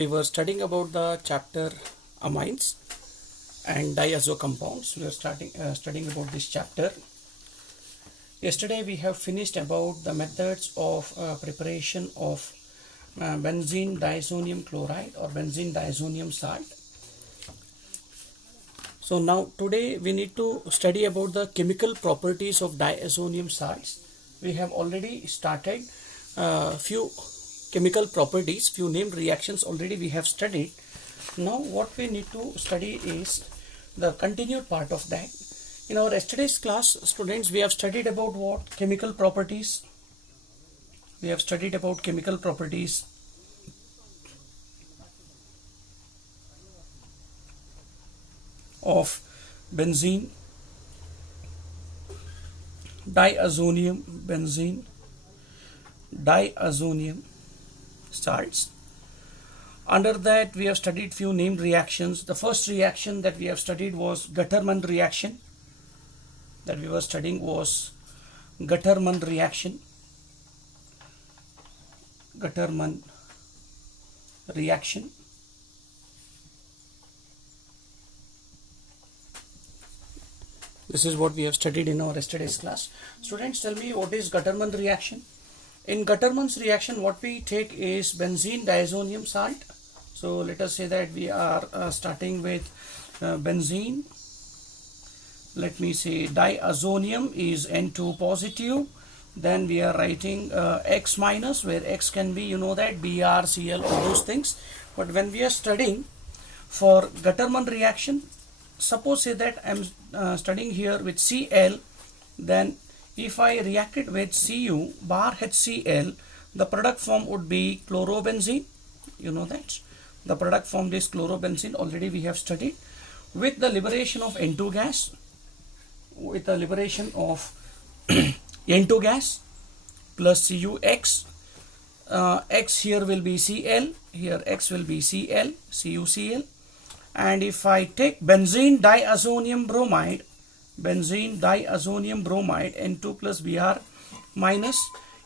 We were studying about the chapter amines and diazo compounds. We are studying about this chapter. Yesterday we have finished about the methods of preparation of benzene diazonium chloride or benzene diazonium salt. So now today we need to study about the chemical properties of diazonium salts. We have already started few chemical properties, few named reactions already we have studied. Now what we need to study is the continued part of that. In our yesterday's class, students, we have studied about what? Chemical properties. We have studied about chemical properties of benzene diazonium salts. Under that we have studied few named reactions. The first reaction that we have studied was Gattermann reaction. That we were studying was Gattermann reaction. Gattermann reaction. This is what we have studied in our yesterday's class. Students, tell me what is Gattermann reaction? In Gattermann's reaction, what we take is benzene diazonium salt. So let us say that we are starting with benzene. Let me say diazonium is N2 positive. Then we are writing X minus, where X can be, you know that, Br, Cl, all those things. But when we are studying for Gattermann reaction, suppose say that I am studying here with Cl, then if I react it with Cu bar HCl, the product form would be chlorobenzene. You know that. The product form is chlorobenzene, already we have studied. With the liberation of N2 gas, with the liberation of N2 gas plus CuX, X here will be Cl, here X will be Cl, CuCl. And if I take benzene diazonium bromide, N2 plus Br minus,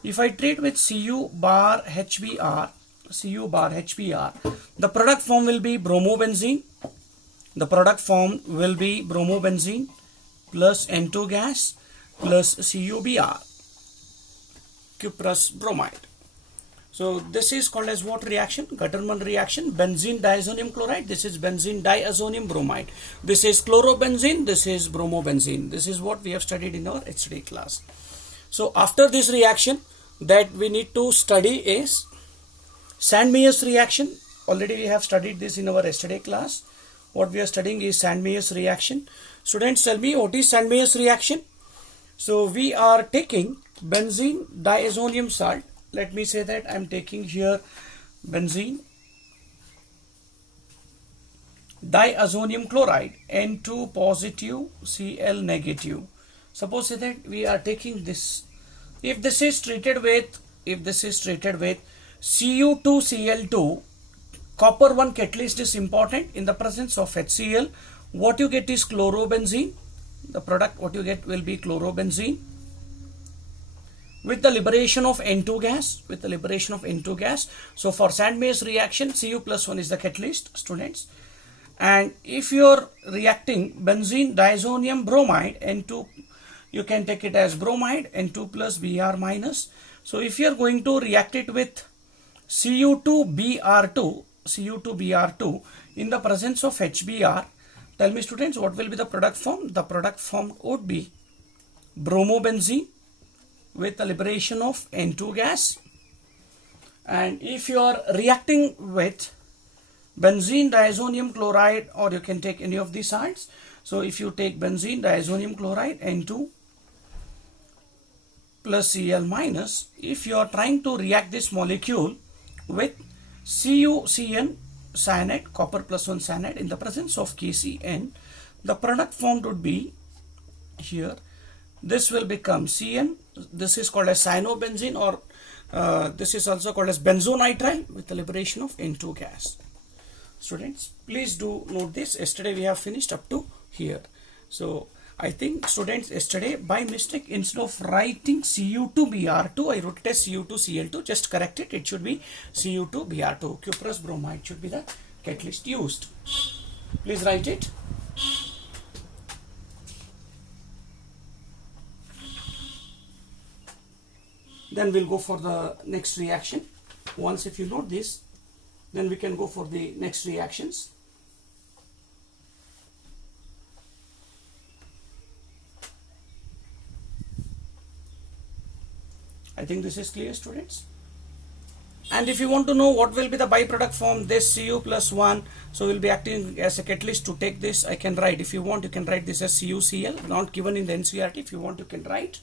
if I treat with Cu bar HBr, the product form will be bromobenzene. The product form will be bromobenzene plus N2 gas plus CuBr, cuprous bromide. So this is called as what reaction? Gattermann reaction. Benzene diazonium chloride. This is benzene diazonium bromide. This is chlorobenzene. This is bromobenzene. This is what we have studied in our yesterday class. So after this reaction that we need to study is Sandmeyer's reaction. Already we have studied this in our yesterday class. What we are studying is Sandmeyer's reaction. Students, tell me what is Sandmeyer's reaction? So we are taking benzene diazonium salt. Let me say that I am taking here benzene diazonium chloride, N2 positive, Cl negative. Suppose say that we are taking this. If this is treated with Cu2Cl2, copper 1 catalyst is important in the presence of HCl. What you get is chlorobenzene. The product what you get will be chlorobenzene. With the liberation of N2 gas, so for Sandmeyer's reaction, Cu plus 1 is the catalyst, students. And if you are reacting benzene diazonium bromide, N2, you can take it as bromide, N2 plus Br minus. So if you are going to react it with Cu2Br2 in the presence of HBr, tell me students, what will be the product form? The product form would be bromobenzene with the liberation of N2 gas. And if you are reacting with benzene diazonium chloride, or you can take any of these salts. So if you take benzene diazonium chloride, N2 plus Cl minus, if you are trying to react this molecule with CuCN cyanide, copper plus 1 cyanide in the presence of KCN, the product formed would be here. This will become Cn. This is called as cyanobenzene, or this is also called as benzonitrile with the liberation of N2 gas. Students, please do note this. Yesterday we have finished up to here. So I think students yesterday by mistake instead of writing Cu2Br2 I wrote it as Cu2Cl2. Just correct it. It should be Cu2Br2. Cuprous bromide should be the catalyst used. Please write it. Then we'll go for the next reaction. Once if you note this, then we can go for the next reactions. I think this is clear, students. And if you want to know what will be the byproduct from this Cu plus 1, so we'll be acting as a catalyst to take this. I can write, if you want, you can write this as CuCl, not given in the NCERT. If you want, you can write.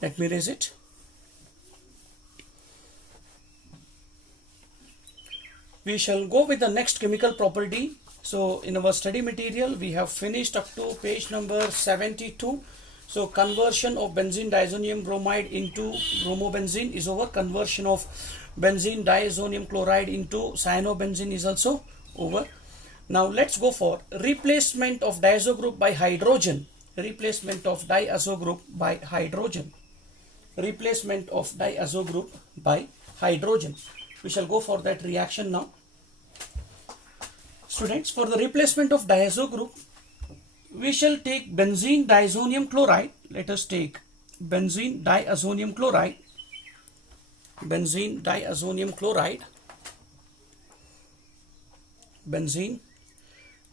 Let me erase it. We shall go with the next chemical property. So in our study material, we have finished up to page number 72. So conversion of benzene diazonium bromide into bromobenzene is over. Conversion of benzene diazonium chloride into cyanobenzene is also over. Now let's go for replacement of diazo group by hydrogen. Replacement of diazo group by hydrogen. Replacement of diazo group by hydrogen. We shall go for that reaction now. Students, for the replacement of diazo group, we shall take benzene diazonium chloride. Let us take benzene diazonium chloride. Benzene diazonium chloride. Benzene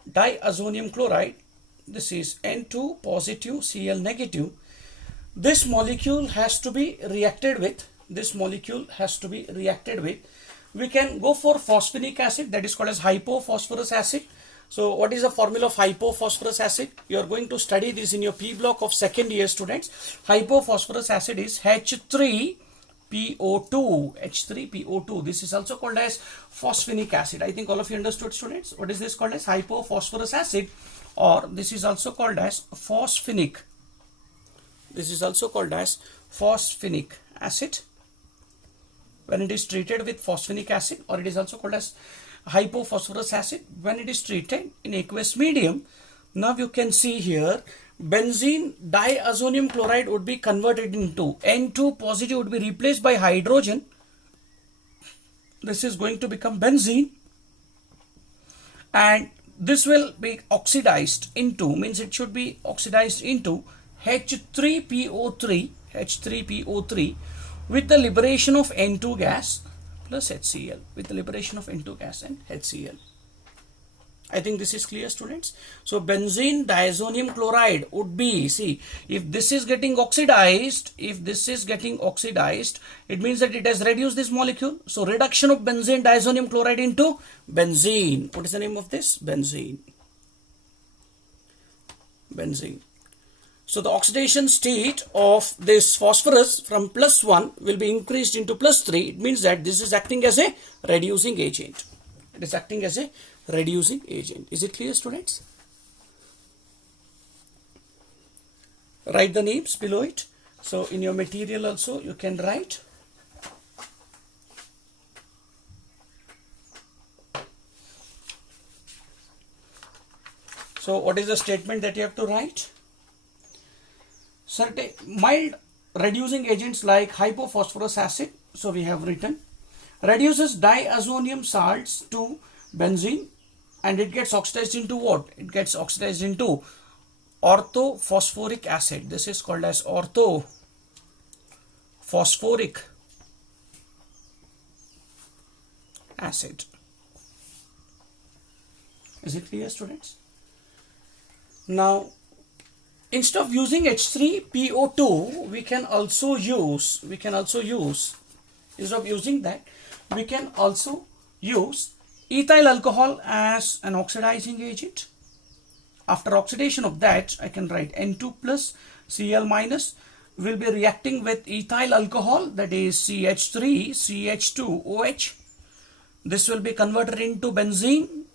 diazonium chloride. This is N2 positive, Cl negative. This molecule has to be reacted with. This molecule has to be reacted with. We can go for phosphinic acid, that is called as hypophosphorus acid. So what is the formula of hypophosphorus acid? You are going to study this in your P block of second year, students. Hypophosphorus acid is H3PO2. H3PO2. This is also called as phosphinic acid. I think all of you understood, students. What is this called as? Hypophosphorus acid, or this is also called as phosphinic. This is also called as phosphinic acid when it is treated with phosphinic acid, or it is also called as hypophosphorus acid when it is treated in aqueous medium. Now you can see here benzene diazonium chloride would be converted into N2 positive, would be replaced by hydrogen. This is going to become benzene, and this will be oxidized into, means it should be oxidized into H3PO3, H3PO3 with the liberation of N2 gas plus HCl, with the liberation of N2 gas and HCl. I think this is clear, students. So benzene diazonium chloride would be, see, if this is getting oxidized, it means that it has reduced this molecule. So reduction of benzene diazonium chloride into benzene. What is the name of this? Benzene. Benzene. So the oxidation state of this phosphorus from +1 will be increased into +3. It means that this is acting as a reducing agent. It is acting as a reducing agent. Is it clear, students? Write the names below it. So in your material also you can write. So what is the statement that you have to write? Certain mild reducing agents like hypophosphorus acid, so we have written, reduces diazonium salts to benzene, and it gets oxidized into what? It gets oxidized into orthophosphoric acid. This is called as orthophosphoric acid. Is it clear, students? Now, instead of using H3PO2, we can also use, instead of using that, we can also use ethyl alcohol as an oxidizing agent. After oxidation of that, I can write N2 plus Cl minus will be reacting with ethyl alcohol, that is CH3, CH2OH. This will be converted into benzene.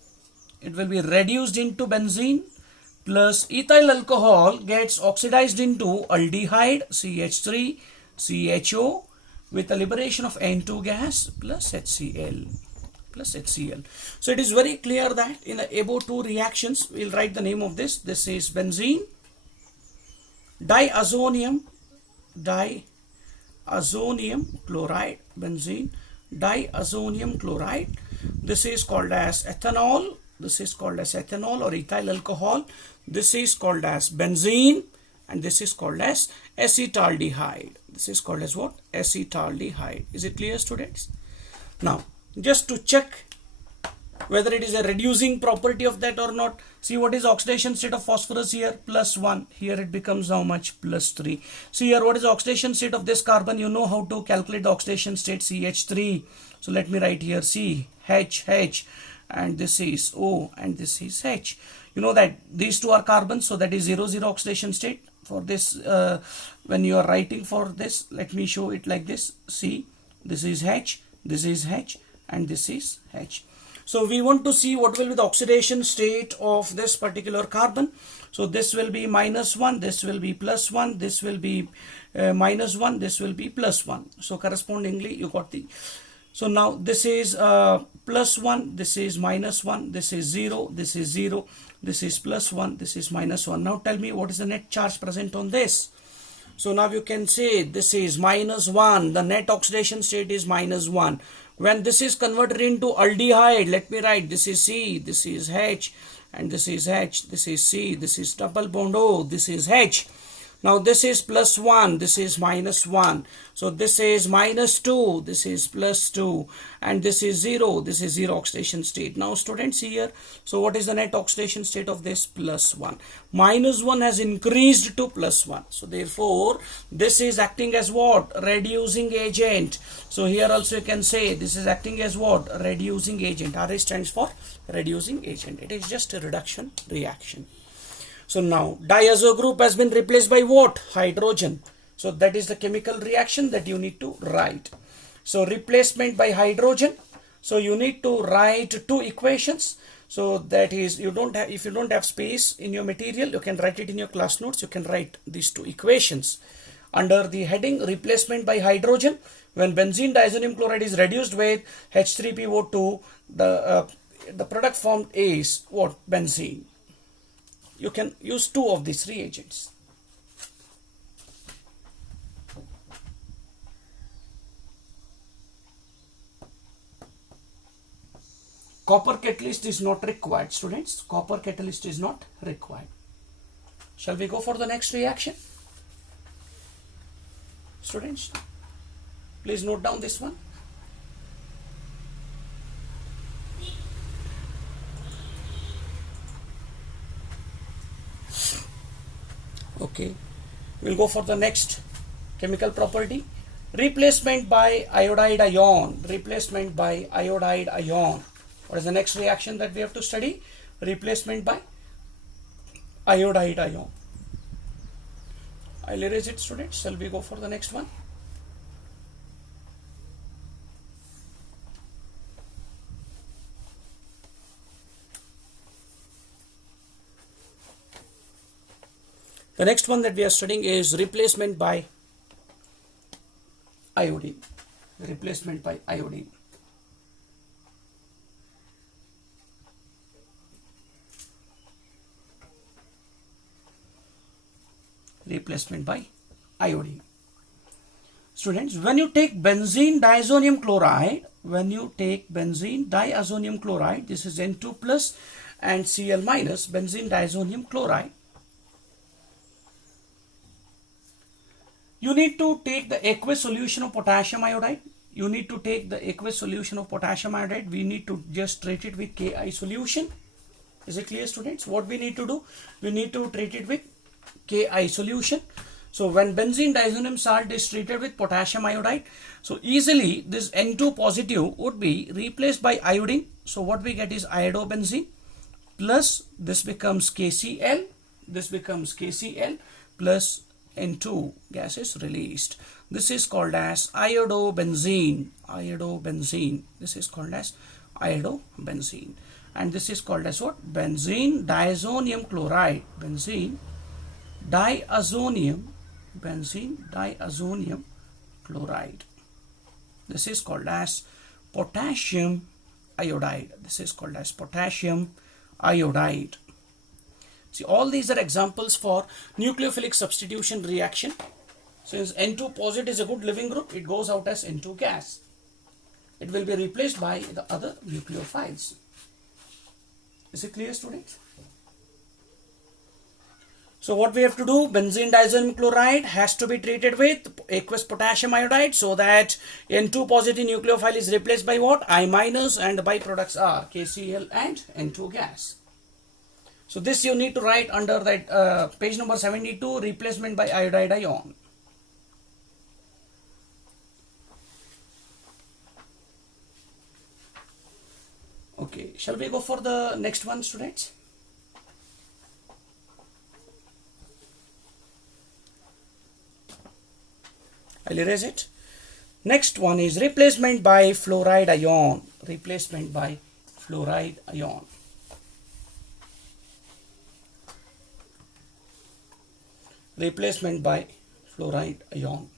It will be reduced into benzene plus ethyl alcohol gets oxidized into aldehyde CH3 CHO with a liberation of N2 gas plus HCl. So it is very clear that in the above two reactions, we'll write the name of this. This is benzene diazonium chloride, benzene diazonium chloride. This is called as ethanol. This is called as ethanol or ethyl alcohol. This is called as benzene, and this is called as acetaldehyde. This is called as what? Acetaldehyde. Is it clear, students? Now, just to check whether it is a reducing property of that or not, see what is oxidation state of phosphorus here? +1. Here it becomes how much? +3. See here, what is the oxidation state of this carbon? You know how to calculate the oxidation state, CH3. So let me write here C, H, H, and this is O, and this is H. You know that these two are carbons, so that is 0, 0 oxidation state. For this, when you are writing for this, let me show it like this. See, this is H, this is H, and this is H. So we want to see what will be the oxidation state of this particular carbon. So this will be -1, this will be +1, this will be -1, this will be +1. So correspondingly you got the, so now this is +1, this is -1, this is 0, this is 0, this is +1, this is -1. Now tell me what is the net charge present on this. So now you can say this is -1, the net oxidation state is -1. When this is converted into aldehyde, let me write, this is C, this is H, and this is H, this is C, this is double bond O, this is H. Now this is +1, this is -1. So this is -2, this is +2, and this is 0, this is 0 oxidation state. Now students here, so what is the net oxidation state of this? +1. -1 has increased to +1. So therefore, this is acting as what? Reducing agent. So here also you can say this is acting as what? Reducing agent. RA stands for reducing agent. It is just a reduction reaction. So now diazo group has been replaced by what? Hydrogen. So that is the chemical reaction that you need to write. So replacement by hydrogen. So you need to write two equations. So that is, you don't have, if you don't have space in your material, you can write it in your class notes. You can write these two equations under the heading replacement by hydrogen. When benzene diazonium chloride is reduced with H3PO2, the product formed is what? Benzene. You can use two of these reagents. Copper catalyst is not required, students. Copper catalyst is not required. Shall we go for the next reaction? Students, please note down this one. Okay, we'll go for the next chemical property. Replacement by iodide ion. Replacement by iodide ion. What is the next reaction that we have to study? Replacement by iodide ion. I'll erase it, students. Shall we go for the next one? The next one that we are studying is replacement by iodine. Replacement by iodine. Replacement by iodine. Students, when you take benzene diazonium chloride, this is N2 plus and Cl minus, benzene diazonium chloride. You need to take the aqueous solution of potassium iodide. We need to just treat it with Ki solution. Is it clear, students? What we need to do? We need to treat it with Ki solution. So when benzene diazonium salt is treated with potassium iodide, so easily this N2 positive would be replaced by iodine. So what we get is iodobenzene plus this becomes KCl. This becomes KCl plus N2 gas is released. This is called as iodobenzene. This is called as iodobenzene. and this is called as what? Benzene diazonium chloride. Benzene diazonium chloride. This is called as potassium iodide. This is called as potassium iodide. See, all these are examples for nucleophilic substitution reaction. Since N2 positive is a good living group, it goes out as N2 gas. It will be replaced by the other nucleophiles. Is it clear, students? So what we have to do, benzene diazonium chloride has to be treated with aqueous potassium iodide so that N2 positive nucleophile is replaced by what? I minus, and the byproducts are KCl and N2 gas. So this you need to write under that page number 72, replacement by iodide ion. Okay, shall we go for the next one, students? I'll erase it. Next one is replacement by fluoride ion. Replacement by fluoride ion. Replacement by fluoride ion.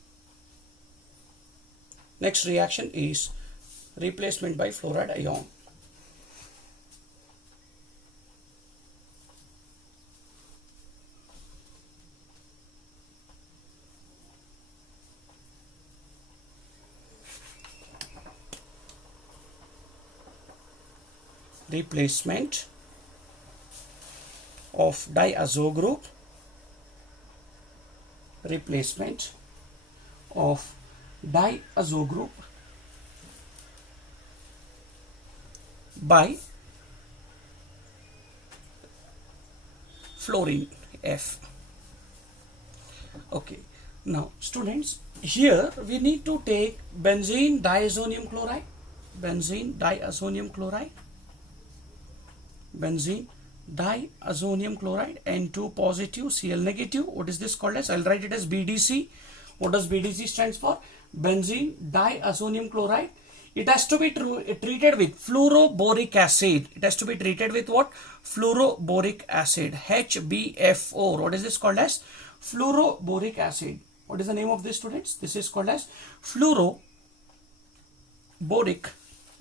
Next reaction is replacement by fluoride ion. Replacement of diazo group, replacement of diazo group by fluorine F. Okay, now students, here we need to take benzene diazonium chloride, benzene diazonium chloride, benzene diazonium chloride, N2 positive, Cl negative. What is this called as? I'll write it as BDC. What does BDC stands for? Benzene diazonium chloride. It has to be treated with fluoroboric acid. It has to be treated with what? Fluoroboric acid, HBF4. What is this called as? Fluoroboric acid. What is the name of this, students? This is called as fluoroboric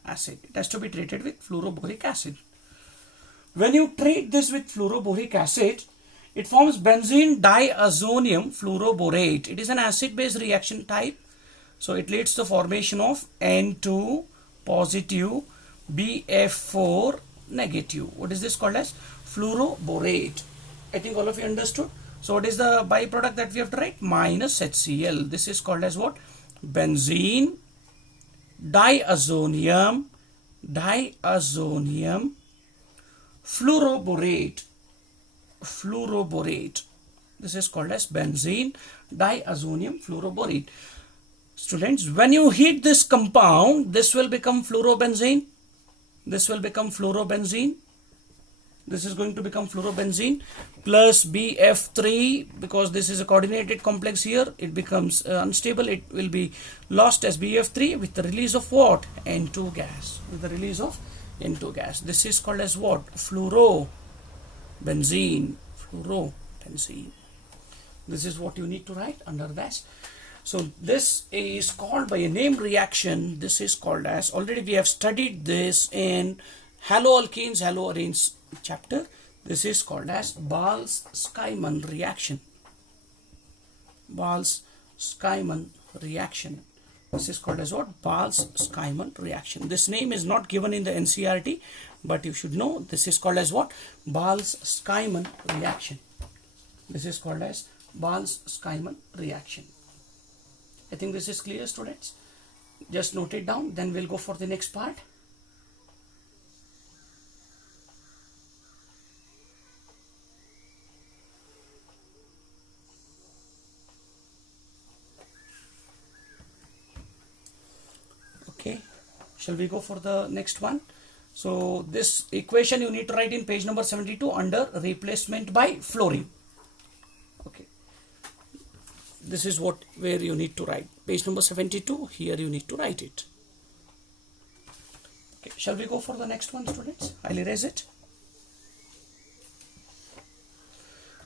acid. It has to be treated with fluoroboric acid. When you treat this with fluoroboric acid, it forms benzene diazonium fluoroborate. It is an acid-base reaction type. So it leads to the formation of N2 positive, BF4 negative. What is this called as? Fluoroborate. I think all of you understood. So what is the byproduct that we have to write? Minus HCl. This is called as what? Benzene diazonium fluoroborate. This is called as benzene diazonium fluoroborate. Students, when you heat this compound, this will become fluorobenzene. This will become fluorobenzene. This is going to become fluorobenzene plus BF3, because this is a coordinated complex here. It becomes unstable. It will be lost as BF3 with the release of what? N2 gas. With the release of N2 gas. This is called as what? Fluorobenzene. This is what you need to write under that. So this is called by a name reaction. This is called as, already we have studied this in haloalkenes, haloarenes chapter. This is called as Bals-Scheiman reaction. Bals-Scheiman reaction. This is called as what? Bals-Scheiman reaction. This name is not given in the NCERT, but you should know this is called as what? Bals-Scheiman reaction. This is called as Bals-Scheiman reaction. I think this is clear, students. Just note it down, then we'll go for the next part. Okay, shall we go for the next one? So this equation you need to write in page number 72 under replacement by fluorine. Okay, this is where you need to write. Page number 72, here you need to write it. Okay, shall we go for the next one, students? I'll erase it.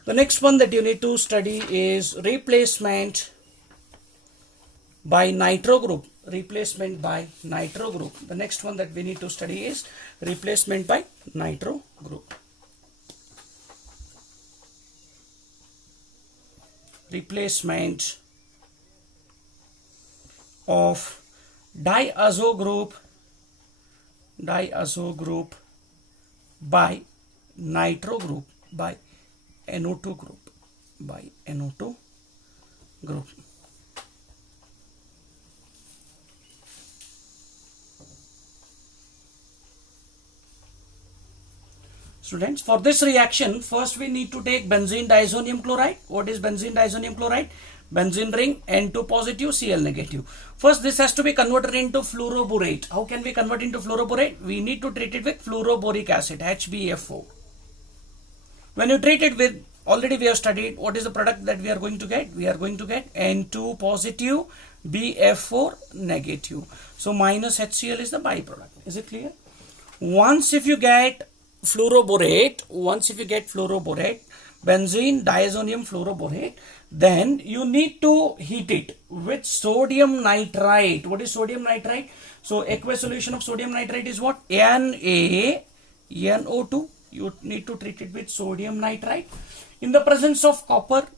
The next one that you need to study is replacement by nitro group. Replacement by nitro group. The next one that we need to study is replacement by nitro group. Replacement of diazo group by nitro group by NO2 group. Students, for this reaction, first we need to take benzene diazonium chloride. What is benzene diazonium chloride? Benzene ring, N2 positive, Cl negative. First, this has to be converted into fluoroborate. How can we convert into fluoroborate? We need to treat it with fluoroboric acid, HbF4. When you treat it with, already we have studied, what is the product that we are going to get? We are going to get N2 positive, BF4 negative. So minus HCl is the byproduct. Is it clear? Once if you get fluoroborate, benzene diazonium fluoroborate, then you need to heat it with sodium nitrite. What is sodium nitrite? So aqueous solution of sodium nitrite is what? NaNO2. You need to treat it with sodium nitrite in the presence of copper,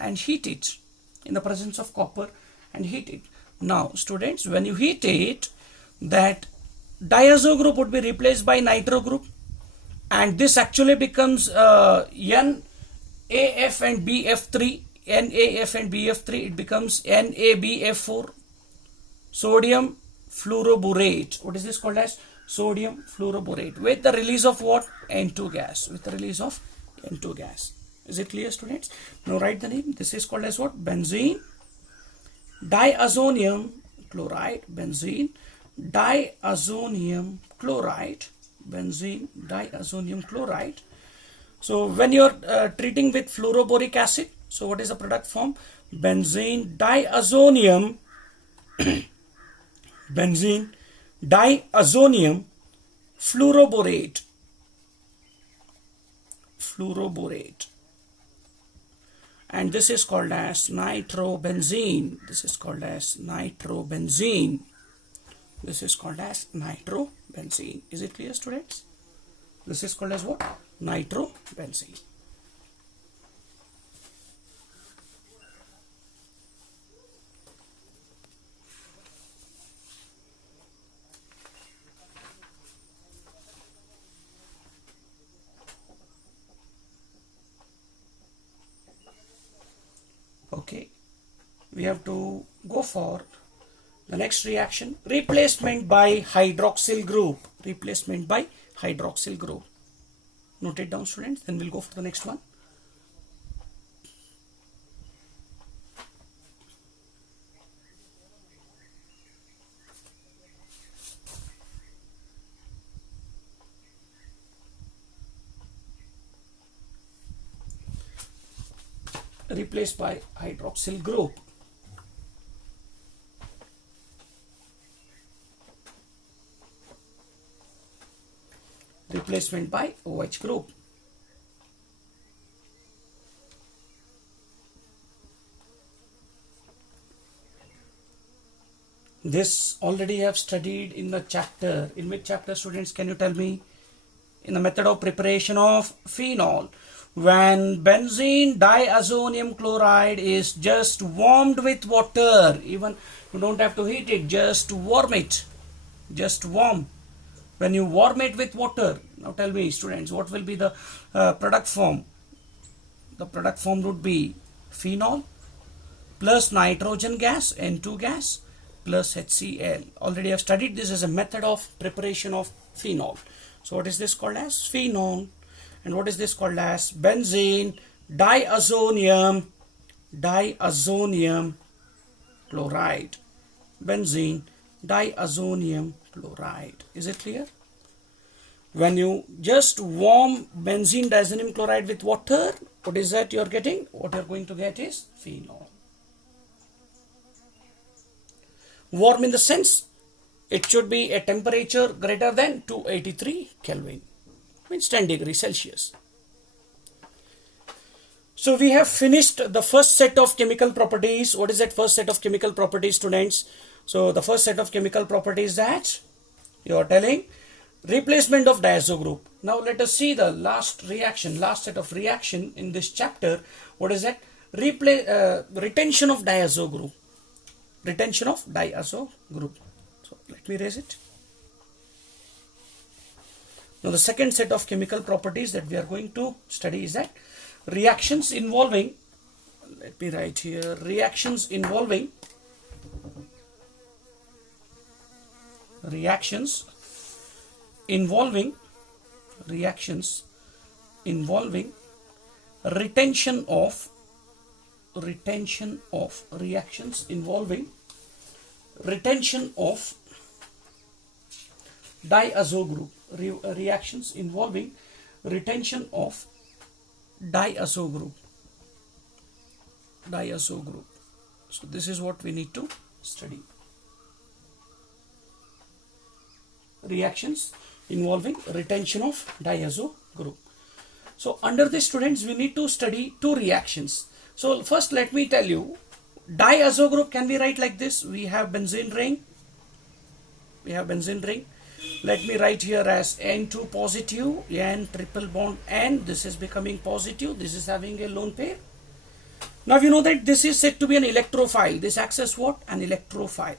and heat it. Now students, when you heat it, that diazo group would be replaced by nitro group, and this actually becomes NaF and BF3. It becomes NaBF4, sodium fluoroborate. What is this called as? Sodium fluoroborate, with the release of what? N2 gas. Is it clear, students? Now write the name. This is called as what? Benzene diazonium chloride. Benzene diazonium chloride. So when you are treating with fluoroboric acid, so what is the product form? Benzene diazonium fluoroborate, and this is called as nitrobenzene. Is it clear, students? This is called as what? Nitrobenzene. Okay, we have to go for the next reaction, replacement by hydroxyl group. Note it down, students, then we'll go for the next one. Replaced by hydroxyl group. Replacement by OH group. This already have studied in the chapter. In which chapter, students? Can you tell me? In the method of preparation of phenol. When benzene diazonium chloride is just warmed with water, even you don't have to heat it, just warm it. When you warm it with water, now tell me, students, what will be the product form? The product form would be phenol plus nitrogen gas, N2 gas, plus HCl. Already I have studied this as a method of preparation of phenol. So what is this called as? Phenol. And what is this called as? Benzene diazonium chloride. Benzene diazonium chloride. Is it clear? When you just warm benzene diazonium chloride with water, what is that you are getting? What you are going to get is phenol. Warm in the sense it should be a temperature greater than 283 Kelvin, means 10 degrees Celsius. So we have finished the first set of chemical properties. What is that first set of chemical properties, students? So the first set of chemical properties that you are telling replacement of diazo group. Now let us see the last set of reaction in this chapter. What is that? Retention of diazo group. Retention of diazo group. So let me raise it. Now the second set of chemical properties that we are going to study is that reactions involving, let me write here, reactions involving retention of diazo group. Reactions involving retention of diazo group. So this is what we need to study. Reactions involving retention of diazo group. So under this, students, we need to study two reactions. So first let me tell you, diazo group can be write like this. We have benzene ring. Let me write here as N2 positive, N triple bond N. This is becoming positive. This is having a lone pair. Now you know that this is said to be an electrophile. This acts as what? An electrophile.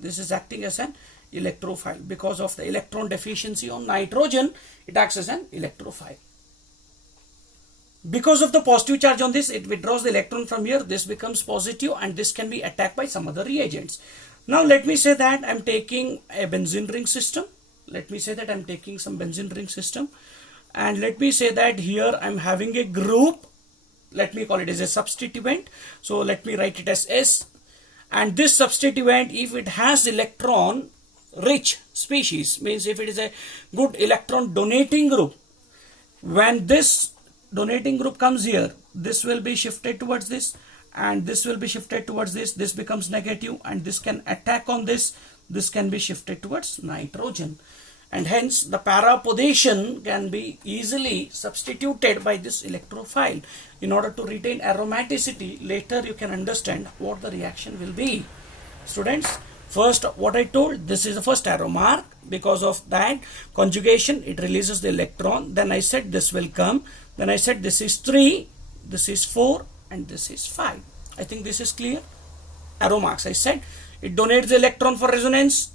This is acting as an electrophile. Because of the electron deficiency on nitrogen, it acts as an electrophile. Because of the positive charge on this, it withdraws the electron from here. This becomes positive and this can be attacked by some other reagents. Now let me say that I am taking a benzene ring system. Let me say that I am taking some benzene ring system. And let me say that here I am having a group. Let me call it as a substituent. So let me write it as S. And this substituent, if it has electron rich species, means if it is a good electron donating group, when this donating group comes here, this will be shifted towards this and this will be shifted towards this. This becomes negative and this can attack on this. This can be shifted towards nitrogen. And hence the para position can be easily substituted by this electrophile. In order to retain aromaticity, later you can understand what the reaction will be. Students, first what I told, this is the first arrow mark. Because of that conjugation, it releases the electron. Then I said this will come. Then I said this is 3, this is 4 and this is 5. I think this is clear. Arrow marks, I said it donates the electron for resonance.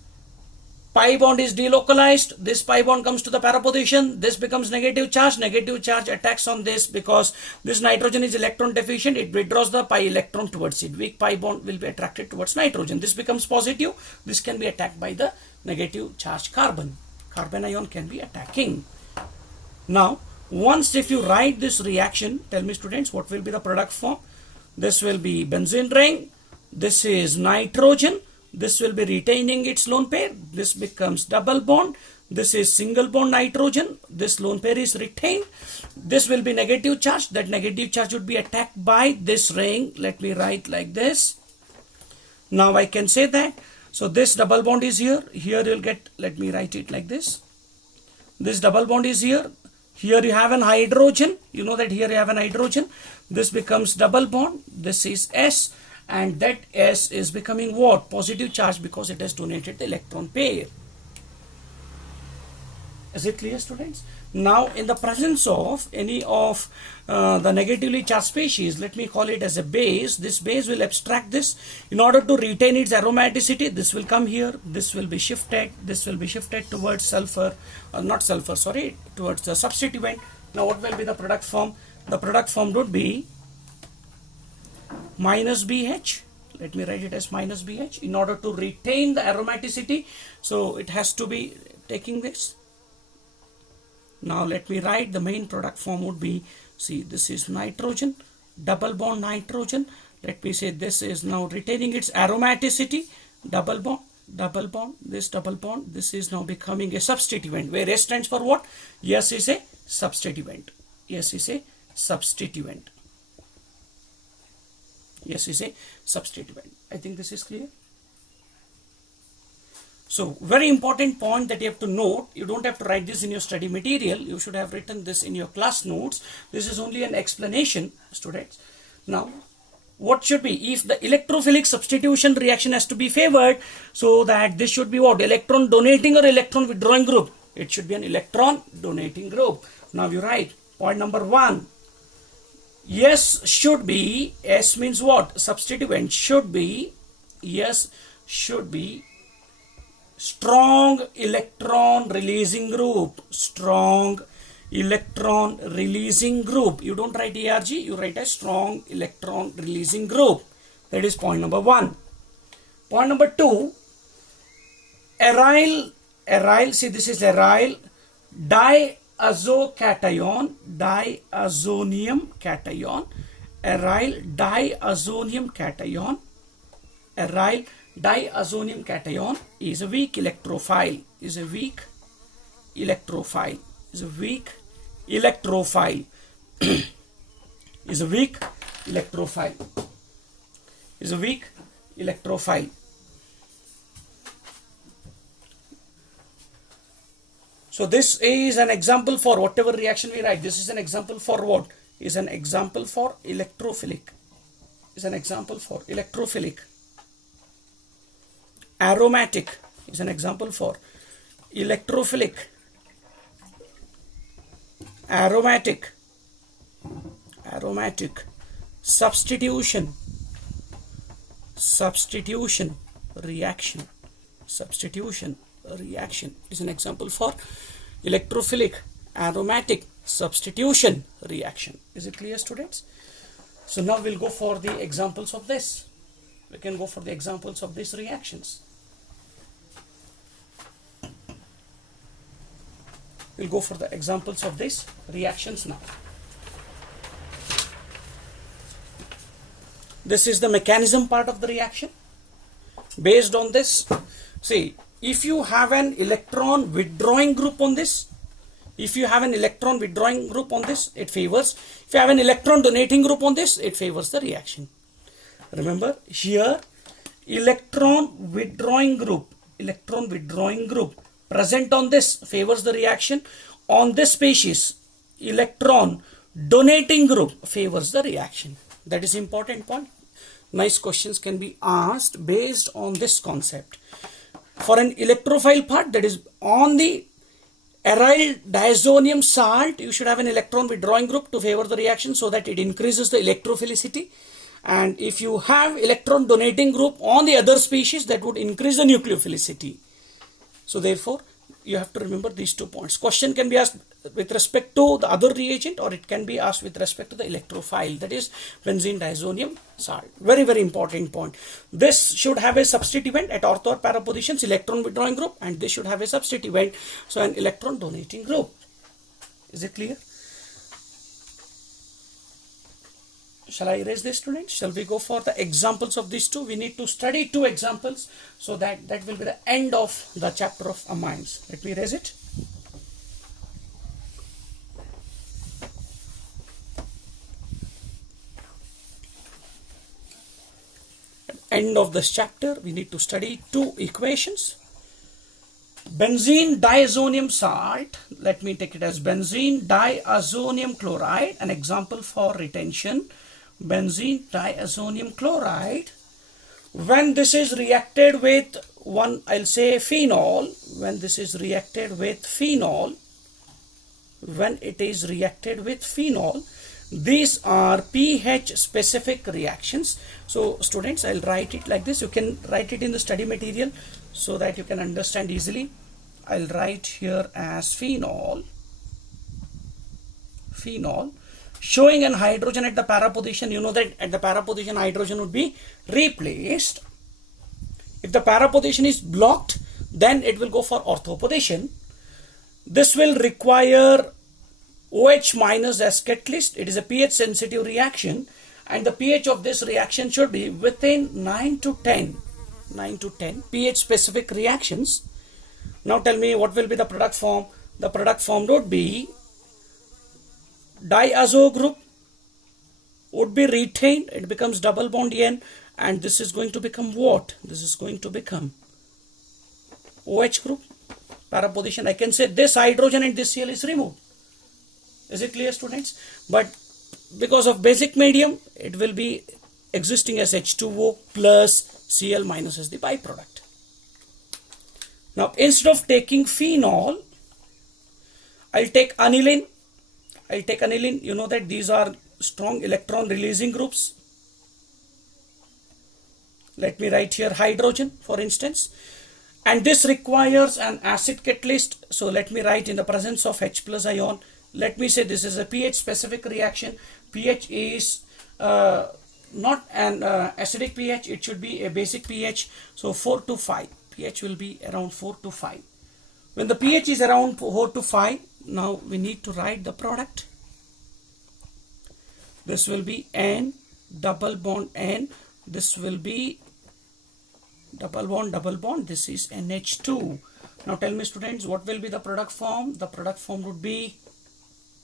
Pi bond is delocalized. This pi bond comes to the para position. This becomes negative charge. Negative charge attacks on this because this nitrogen is electron deficient. It withdraws the pi electron towards it. Weak pi bond will be attracted towards nitrogen. This becomes positive. This can be attacked by the negative charge carbon. Carbon ion can be attacking. Now, once if you write this reaction, tell me students, what will be the product form? This will be benzene ring. This is nitrogen. This will be retaining its lone pair. This becomes double bond. This is single bond nitrogen. This lone pair is retained. This will be negative charge. That negative charge would be attacked by this ring. Let me write like this. Now I can say that. So this double bond is here. Here you'll get, let me write it like this. This double bond is here. Here you have an hydrogen. You know that here you have an hydrogen. This becomes double bond. This is S. And that S is becoming what? Positive charge because it has donated the electron pair. Is it clear, students? Now, in the presence of any of the negatively charged species, let me call it as a base. This base will abstract this. In order to retain its aromaticity, this will come here. This will be shifted. This will be shifted towards sulfur, not sulfur, sorry, towards the substituent. Now, what will be the product form? The product form would be minus BH. Let me write it as minus BH in order to retain the aromaticity. So it has to be taking this. Now let me write the main product form would be, see, this is nitrogen, double bond nitrogen. Let me say this is now retaining its aromaticity, double bond, this double bond. This is now becoming a substituent where S stands for what? S is a substituent. S is a substituent. S is a substituent. I think this is clear. So very important point that you have to note, you don't have to write this in your study material, you should have written this in your class notes. This is only an explanation, students. Now what should be, if the electrophilic substitution reaction has to be favored, so that this should be what, electron donating or electron withdrawing group? It should be an electron donating group. Now you write point number 1, yes should be, S means what, substituent, should be, yes should be strong electron releasing group, strong electron releasing group. You don't write ARG, you write a strong electron releasing group. That is point number 1. Point number 2, aryl, see this is aryl diazocation, diazonium cation, aryl diazonium cation, aryl diazonium cation is a weak electrophile, is a weak electrophile, is a weak electrophile, is a weak electrophile, is a weak electrophile. So this is an example for whatever reaction we write. This is an example for what? Is an example for electrophilic, is an example for electrophilic. Aromatic is an example for electrophilic. Aromatic, aromatic. Substitution, substitution reaction, substitution reaction is an example for electrophilic, aromatic, substitution reaction. Is it clear, students? So now we'll go for the examples of this. We can go for the examples of these reactions. We'll go for the examples of these reactions now. This is the mechanism part of the reaction. Based on this, see, if you have an electron withdrawing group on this, if you have an electron withdrawing group on this, it favors. If you have an electron donating group on this, it favors the reaction. Remember here, electron withdrawing group present on this favors the reaction. On this species, electron donating group favors the reaction. That is important point. Nice questions can be asked based on this concept. For an electrophile part, that is on the aryl diazonium salt, you should have an electron withdrawing group to favor the reaction so that it increases the electrophilicity. And if you have electron donating group on the other species, that would increase the nucleophilicity. So therefore, you have to remember these 2 points. Question can be asked with respect to the other reagent, or it can be asked with respect to the electrophile, that is benzene diazonium salt. Very, very important point. This should have a substituent at ortho or para positions, electron withdrawing group, and this should have a substituent, so an electron donating group. Is it clear? Shall I erase this, students? Shall we go for the examples of these 2? We need to study 2 examples, so that will be the end of the chapter of amines. Let me erase it. At end of this chapter, we need to study 2 equations. Benzene diazonium salt, let me take it as benzene diazonium chloride, an example for retention. Benzene diazonium chloride, when this is reacted with I'll say phenol, when this is reacted with phenol, when it is reacted with phenol, these are pH specific reactions. So students, I'll write it like this. You can write it in the study material so that you can understand easily. I'll write here as phenol, showing an hydrogen at the para position. You know that at the para position hydrogen would be replaced. If the para position is blocked, then it will go for ortho position. This will require OH minus as catalyst. It is a pH sensitive reaction, and the pH of this reaction should be within 9 to 10 pH specific reactions. Now tell me, what will be the product form? The product form would be diazo group would be retained, it becomes double bond N, and this is going to become what? This is going to become OH group, para position. I can say this hydrogen and this Cl is removed. Is it clear, students? But because of basic medium, it will be existing as H2O plus Cl minus as the byproduct. Now, instead of taking phenol, I'll take aniline. You know that these are strong electron releasing groups. Let me write here hydrogen, for instance. And this requires an acid catalyst. So let me write in the presence of H plus ion. Let me say this is a pH specific reaction. pH is not an acidic pH. It should be a basic pH. So 4 to 5. pH will be around 4 to 5. When the pH is around 4 to 5, now we need to write the product. This will be N, double bond N. This will be double bond. This is NH2. Now tell me, students, what will be the product form? The product form would be,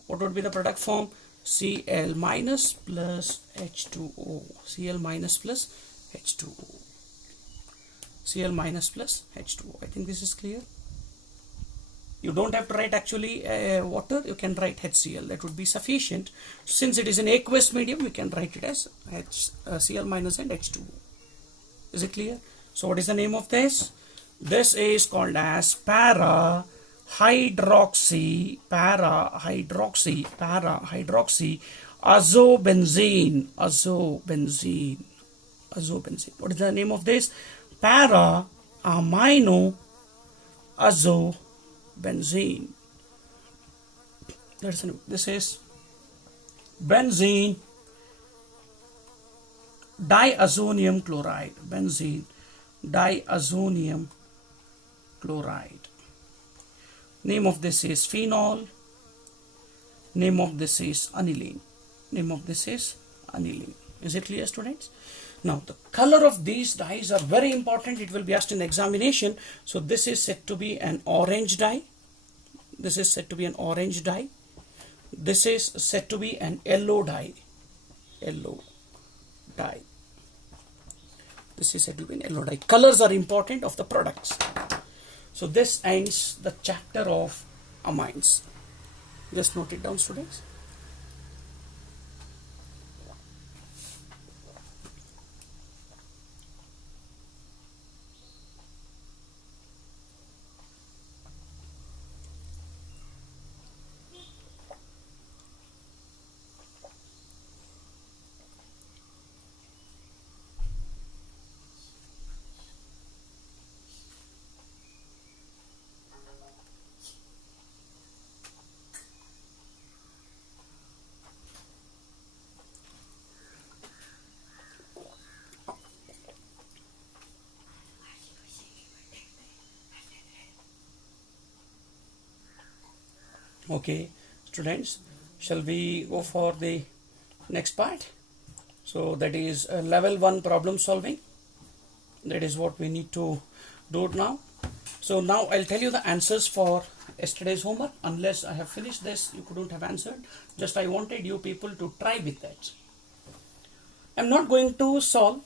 what would be the product form? Cl minus plus H2O. Cl minus plus H2O. Cl minus plus H2O. I think this is clear. You don't have to write actually water. You can write HCl. That would be sufficient. Since it is an aqueous medium, we can write it as Cl minus and H2O. Is it clear? So what is the name of this? This is called as para hydroxy azobenzene. What is the name of this? Para amino azobenzene. This is benzene diazonium chloride. Benzene diazonium chloride. Name of this is phenol. Name of this is aniline. Is it clear, students? Now the color of these dyes are very important. It will be asked in examination. So this is said to be an orange dye. This is said to be an orange dye. This is said to be an yellow dye. This is said to be an yellow dye. Colors are important of the products. So this ends the chapter of amines. Just note it down, students. Okay, students, shall we go for the next part? So that is level 1 problem solving. That is what we need to do now. So now I'll tell you the answers for yesterday's homework. Unless I have finished this, you couldn't have answered. Just I wanted you people to try with that. I'm not going to solve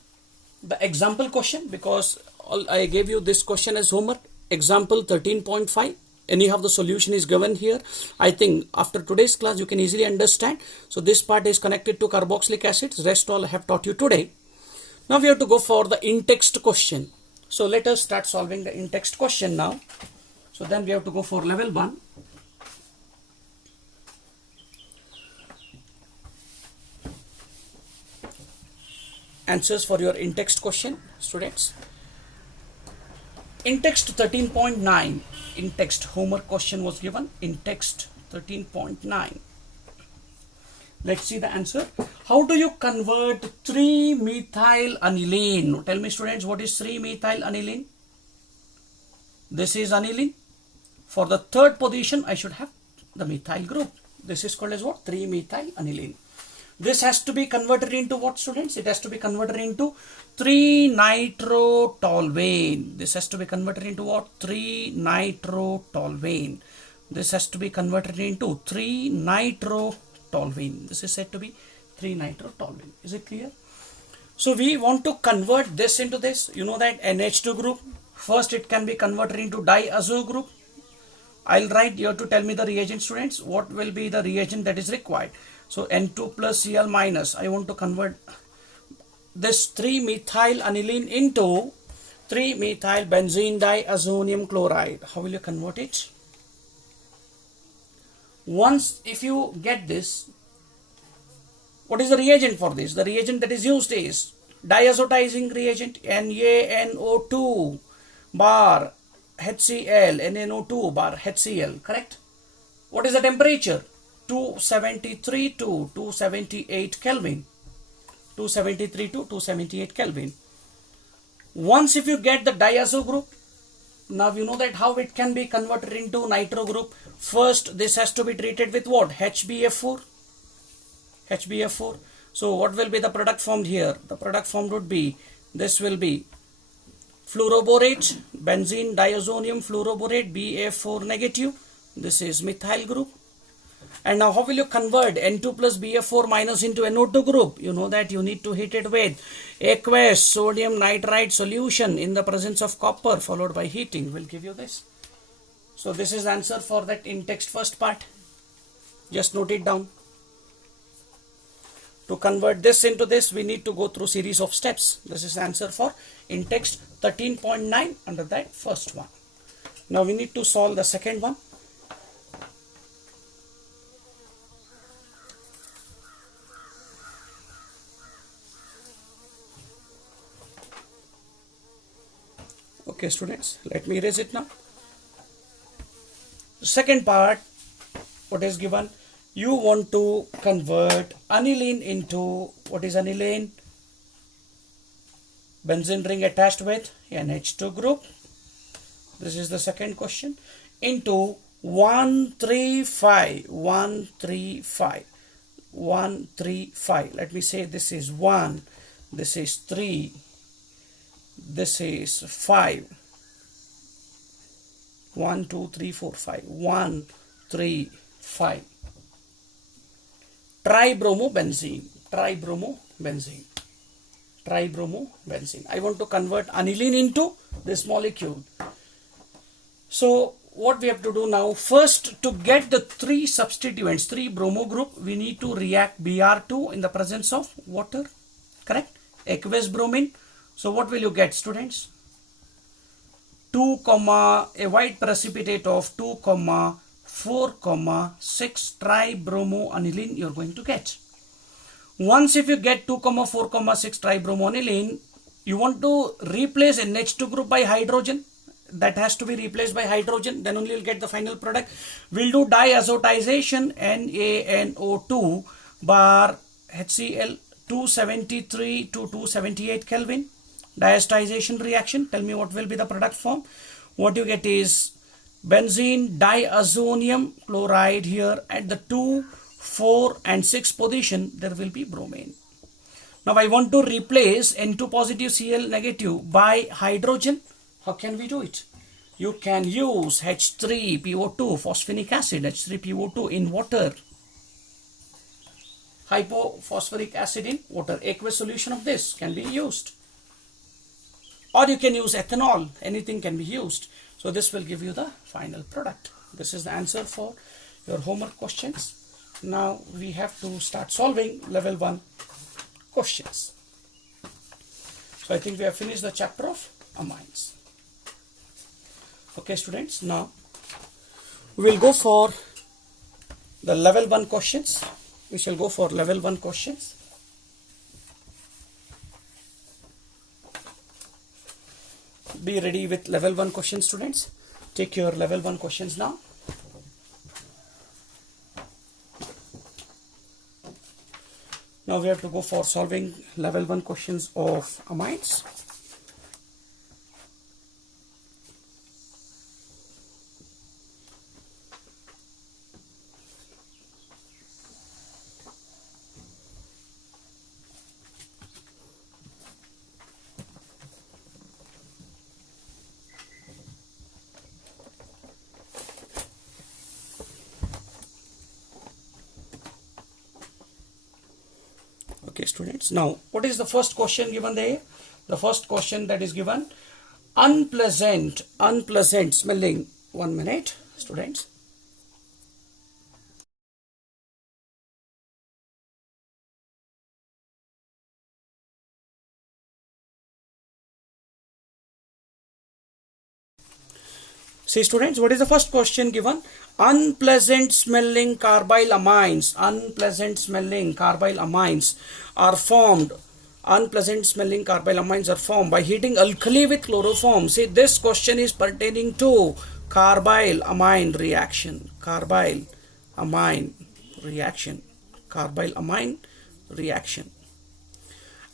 the example question because I gave you this question as homework. Example 13.5. Anyhow, the solution is given here. I think after today's class, you can easily understand. So this part is connected to carboxylic acids. Rest all I have taught you today. Now we have to go for the in-text question. So let us start solving the in-text question now. So then we have to go for level 1. Answers for your in-text question, students. In-text 13.9. In-text homework question was given. In-text 13.9. Let's see the answer. How do you convert 3-methyl aniline? Tell me, students, what is 3-methyl aniline? This is aniline. For the third position, I should have the methyl group. This is called as what? 3-methyl aniline. This has to be converted into what, students? It has to be converted into 3-nitrotoluene. This has to be converted into what? 3-nitrotoluene. This has to be converted into 3-nitrotoluene. This is said to be 3-nitrotoluene. Is it clear? So we want to convert this into this. You know that NH2 group, First it can be converted into diazo group. I'll write here to tell me the reagent, students. What will be the reagent that is required? So N2 plus Cl minus. I want to convert this 3-methyl aniline into 3-methyl benzene diazonium chloride. How will you convert it? Once if you get this, what is the reagent for this? The reagent that is used is diazotizing reagent NaNO2 bar HCl, NaNO2 bar HCl, correct? What is the temperature? 273 to 278 Kelvin. 273 to 278 Kelvin. Once if you get the diazo group, now you know that how it can be converted into nitro group. First this has to be treated with what? HbF4. HbF4. So what will be the product formed here? The product formed would be, this will be fluoroborate, benzene diazonium fluoroborate, BF4 negative. This is methyl group. And now how will you convert N2 plus BF4 minus into NO2 group? You know that you need to heat it with aqueous sodium nitrite solution in the presence of copper followed by heating will give you this. So this is the answer for that in text first part. Just note it down. To convert this into this, we need to go through series of steps. This is the answer for in text 13.9 under that first one. Now we need to solve the second one. Okay students, let me erase it now. Second part, what is given? You want to convert aniline into, what is aniline? Benzene ring attached with NH2 group. This is the second question. Into 135. Let me say this is 1, this is 3, this is 5. 1, 2, 3, 4, 5. 1, 3, 5. Tribromobenzene. I want to convert aniline into this molecule. So what we have to do now, first to get the 3 substituents, 3 bromo group, we need to react Br2 in the presence of water, correct? Aqueous bromine. So what will you get, students? 2, a white precipitate of 2, 4, 6 tribromoaniline you are going to get. Once if you get 2, 4, 6 tribromoaniline, you want to replace NH2 group by hydrogen. That has to be replaced by hydrogen, then only you'll get the final product. We'll do diazotization NaNO2 bar HCl 273 to 278 Kelvin. Diazotization reaction. Tell me what will be the product form. What you get is benzene diazonium chloride. Here at the 2, 4 and 6 position there will be bromine. Now I want to replace N2 positive Cl negative by hydrogen. How can we do it? You can use H3PO2 phosphinic acid, H3PO2 in water, hypophosphoric acid in water. Aqueous solution of this can be used. Or you can use ethanol, anything can be used. So this will give you the final product. This is the answer for your homework questions. Now we have to start solving level 1 questions. So I think we have finished the chapter of amines. Okay students, now we will go for the level 1 questions. We shall go for level 1 questions. Be ready with level 1 questions, students. Take your level 1 questions now. Now we have to go for solving level 1 questions of amines. Okay students, now what is the first question given there? The first question that is given, unpleasant smelling. 1 minute, students. See students, what is the first question given? Unpleasant smelling carbyl amines. Unpleasant smelling carbyl amines are formed. Unpleasant smelling carbyl amines are formed by heating alkali with chloroform. See, this question is pertaining to carbyl amine reaction. Carbyl amine reaction. Carbyl amine reaction.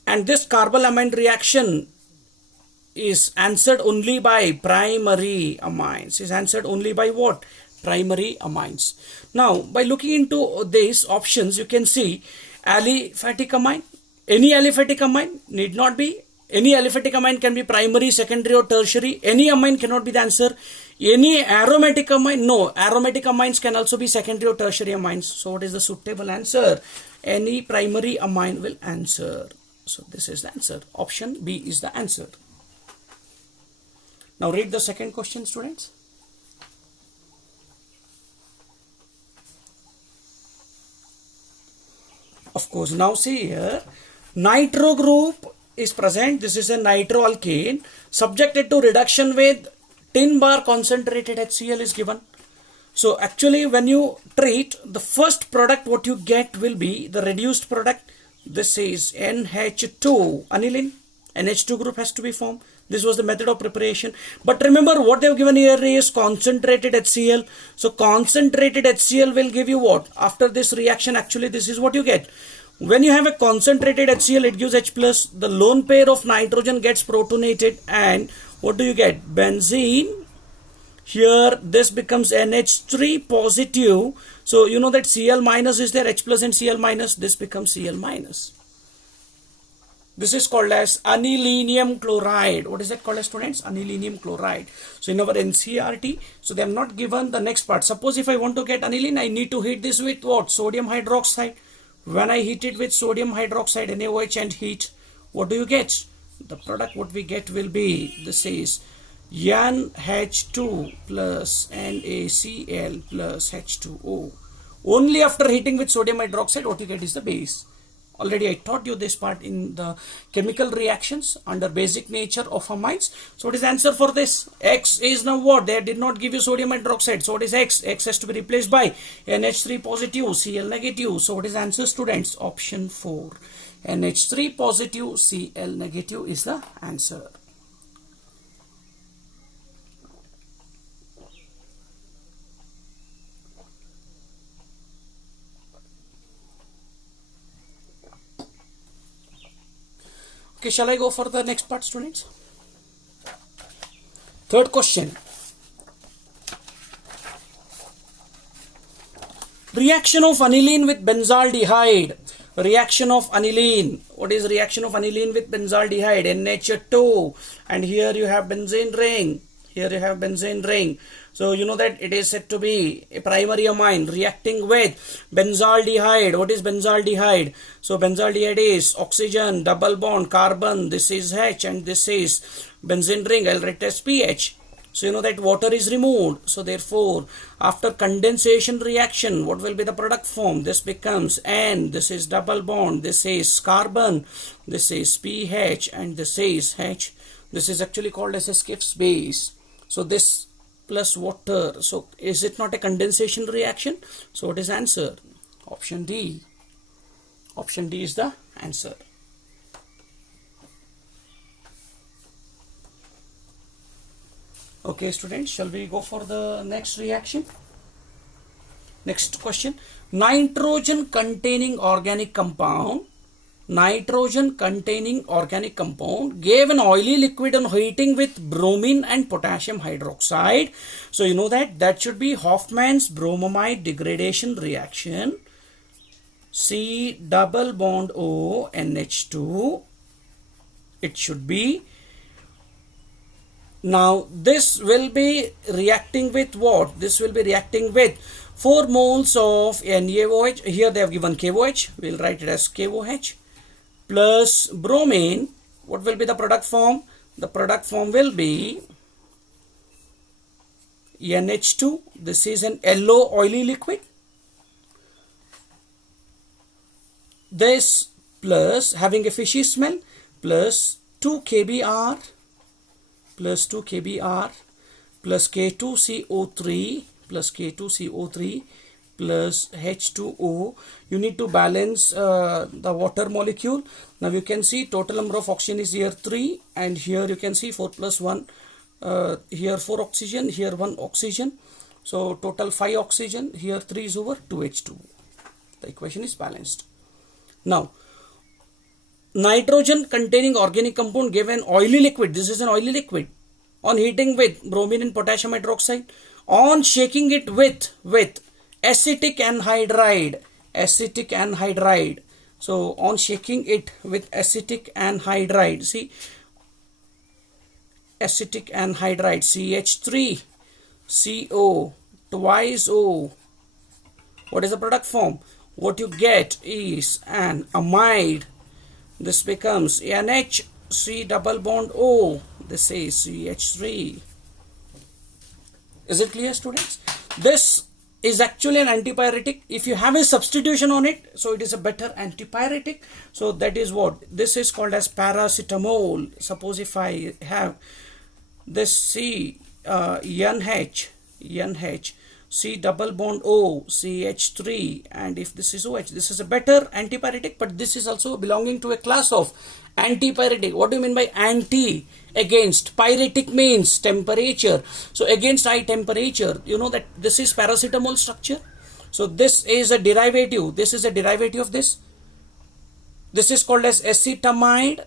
And this carbyl amine reaction is answered only by primary amines. Is answered only by what? Primary amines. Now, by looking into these options, you can see aliphatic amine. Any aliphatic amine need not be. Any aliphatic amine can be primary, secondary or tertiary. Any amine cannot be the answer. Any aromatic amine? No. Aromatic amines can also be secondary or tertiary amines. So, what is the suitable answer? Any primary amine will answer. So, this is the answer. Option B is the answer. Now read the second question, students. Of course, now see here, nitro group is present. This is a nitroalkane subjected to reduction with tin bar concentrated HCl is given. So actually when you treat, the first product what you get will be the reduced product. This is NH2 aniline. NH2 group has to be formed. This was the method of preparation. But remember what they have given here is concentrated HCl. So concentrated HCl will give you what? After this reaction, actually this is what you get. When you have a concentrated HCl, it gives H plus. The lone pair of nitrogen gets protonated and what do you get? Benzene. Here this becomes NH3 positive. So you know that Cl minus is there, H plus and Cl minus. This becomes Cl minus. This is called as anilinium chloride. What is that called as, students? Anilinium chloride. So in our NCERT, so they have not given the next part. Suppose if I want to get aniline, I need to heat this with what? Sodium hydroxide. When I heat it with sodium hydroxide, NaOH and heat, what do you get? The product what we get will be, this is NH2 plus NaCl plus H2O. Only after heating with sodium hydroxide, what you get is the base. Already I taught you this part in the chemical reactions under basic nature of amines. So what is the answer for this? X is now what? They did not give you sodium hydroxide. So what is X? X has to be replaced by NH3 positive, Cl negative. So what is the answer, students? Option 4. NH3 positive, Cl negative is the answer. Okay, shall I go for the next part, students? Third question. Reaction of aniline with benzaldehyde. Reaction of aniline. What is reaction of aniline with benzaldehyde? NH2. And here you have benzene ring. Here you have benzene ring. So you know that it is said to be a primary amine reacting with benzaldehyde. What is benzaldehyde? So benzaldehyde is oxygen, double bond, carbon. This is H and this is benzene ring. I'll write as pH. So you know that water is removed. So therefore, after condensation reaction, what will be the product form? This becomes N. This is double bond. This is carbon. This is pH and this is H. This is actually called as a Schiff's base. So this plus water. So is it not a condensation reaction? So what is the answer? Option D. Option D is the answer. Okay, students, shall we go for the next reaction? Next question. Nitrogen containing organic compound. Nitrogen containing organic compound gave an oily liquid on heating with bromine and potassium hydroxide. So you know that should be Hoffman's bromamide degradation reaction. C double bond O NH2. It should be. Now this will be reacting with what? This will be reacting with 4 moles of NaOH. Here they have given KOH. We will write it as KOH. Plus bromine. What will be the product form? The product form will be NH2. This is an yellow oily liquid. This plus having a fishy smell plus 2 kBr plus K2CO3 plus K2CO3 plus H2O. You need to balance the water molecule. Now you can see total number of oxygen is here 3, and here you can see 4 plus 1, here 4 oxygen, here 1 oxygen. So total 5 oxygen, here 3 is over 2 H2O. The equation is balanced. Now nitrogen containing organic compound gave an oily liquid. This is an oily liquid. On heating with bromine and potassium hydroxide, on shaking it with acetic anhydride. So on shaking it with acetic anhydride, see, acetic anhydride, CH3CO twice O. What is the product form? What you get is an amide. This becomes NH3 double bond O. This is CH3. Is it clear, students? This is actually an antipyretic. If you have a substitution on it, so it is a better antipyretic. So that is what this is called as paracetamol. Suppose if I have this NH C double bond O, CH3, and if this is OH, this is a better antipyretic, but this is also belonging to a class of antipyretic. What do you mean by anti? Against. Pyretic means temperature. So against high temperature, you know that this is paracetamol structure. So this is a derivative. This is a derivative of this. This is called as acetamide.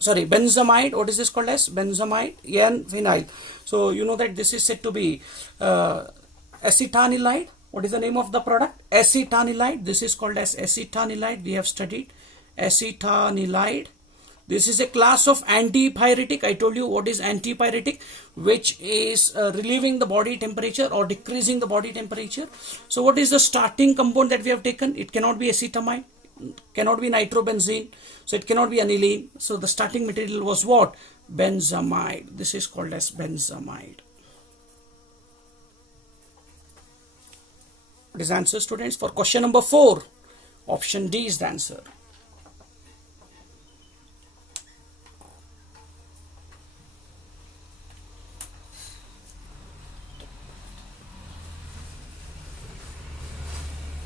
Sorry, benzamide. What is this called as? Benzamide, N-phenyl. So you know that this is said to be acetanilide. What is the name of the product? Acetanilide. This is called as acetanilide. We have studied acetanilide. This is a class of antipyretic. I told you what is antipyretic, which is relieving the body temperature or decreasing the body temperature. So what is the starting compound that we have taken? It cannot be acetamide, cannot be nitrobenzene, so it cannot be aniline. So the starting material was what? Benzamide. This is called as benzamide. What is the answer, students? For question number 4, option D is the answer.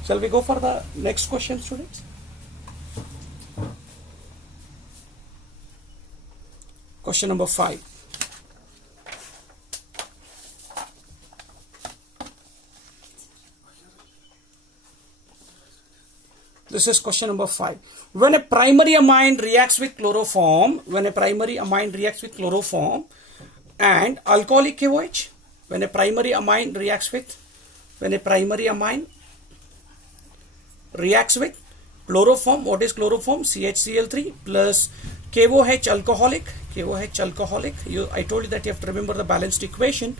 Shall we go for the next question, students? Question number 5. This is question number 5. When a primary amine reacts with chloroform, and alcoholic KOH, when a primary amine reacts with chloroform, what is chloroform? CHCl3 plus KOH alcoholic. I told you that you have to remember the balanced equation.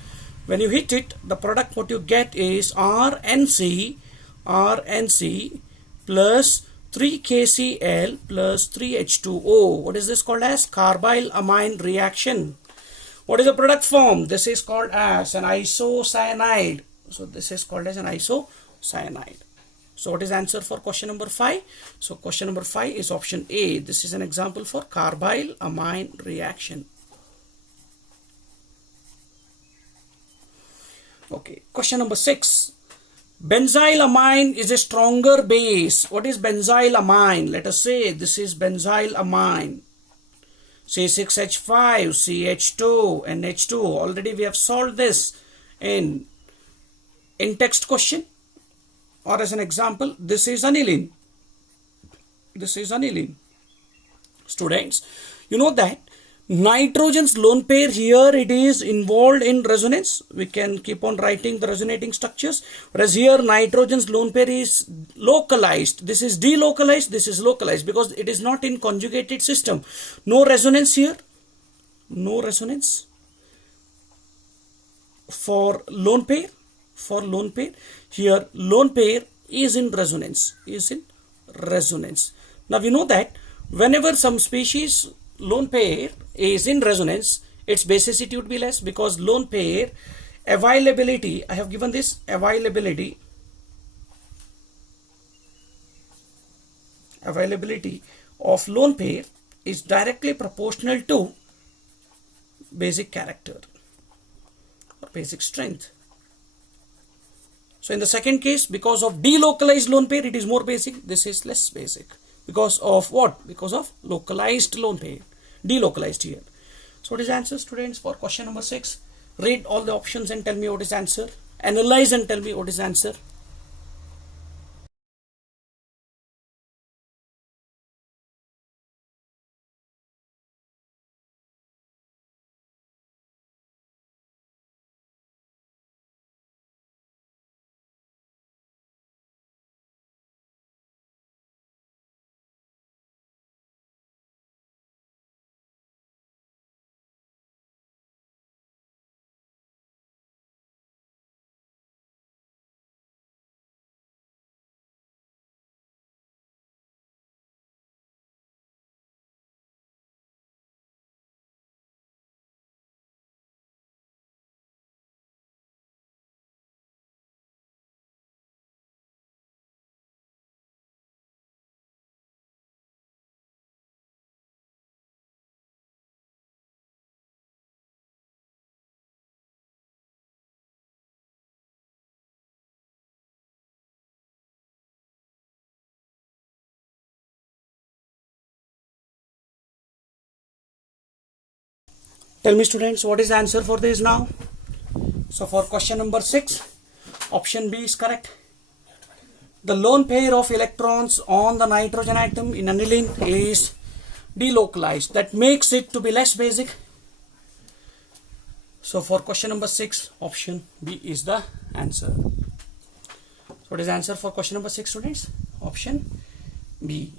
When you hit it, the product what you get is RNC plus 3KCl plus 3H2O. What is this called as? Carbyl amine reaction. What is the product form? This is called as an isocyanide. So this is called as an isocyanide. So what is the answer for question number 5? So question number 5 is option A. This is an example for carbyl amine reaction. Okay, question number 6. Benzyl amine is a stronger base. What is benzyl amine? Let us say this is benzyl amine. C6H5, CH2, NH2. Already we have solved this in text question. Or as an example, this is aniline. Students, you know that nitrogen's lone pair here, it is involved in resonance. We can keep on writing the resonating structures. Whereas here nitrogen's lone pair is localized. This is delocalized, this is localized because it is not in conjugated system. No resonance here. No resonance for lone pair. Here lone pair is in resonance. Now we know that whenever some species lone pair is in resonance, its basicity would be less, because lone pair availability, I have given this availability of lone pair is directly proportional to basic character or basic strength. So in the second case, because of delocalized lone pair, it is more basic. This is less basic. Because of what? Because of localized lone pair. Delocalized here. So what is the answer, students, for question number 6? Read all the options and tell me what is the answer. Analyze and tell me what is the answer. Tell me, students, what is the answer for this now? So for question number 6, option B is correct. The lone pair of electrons on the nitrogen atom in aniline is delocalized. That makes it to be less basic. So for question number 6, option B is the answer. So what is the answer for question number 6, students? Option B.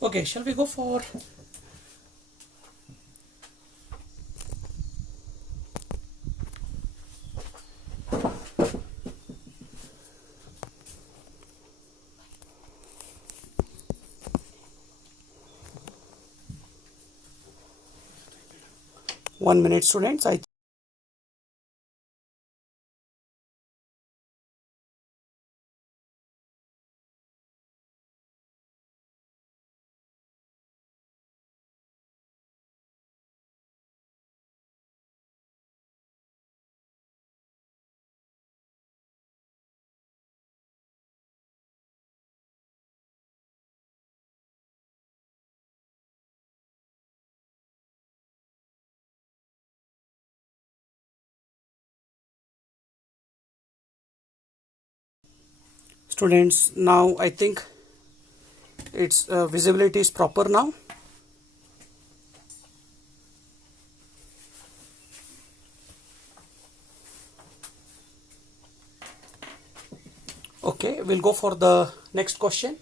Okay, shall we go for one minute, students. Students, now I think its visibility is proper now. Okay, we'll go for the next question.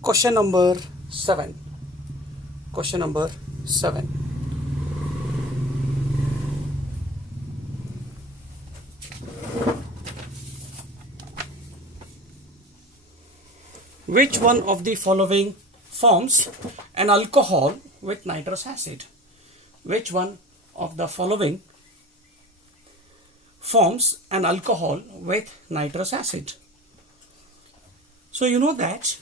Question number 7. Question number 7. Which one of the following forms an alcohol with nitrous acid? Which one of the following forms an alcohol with nitrous acid? So you know that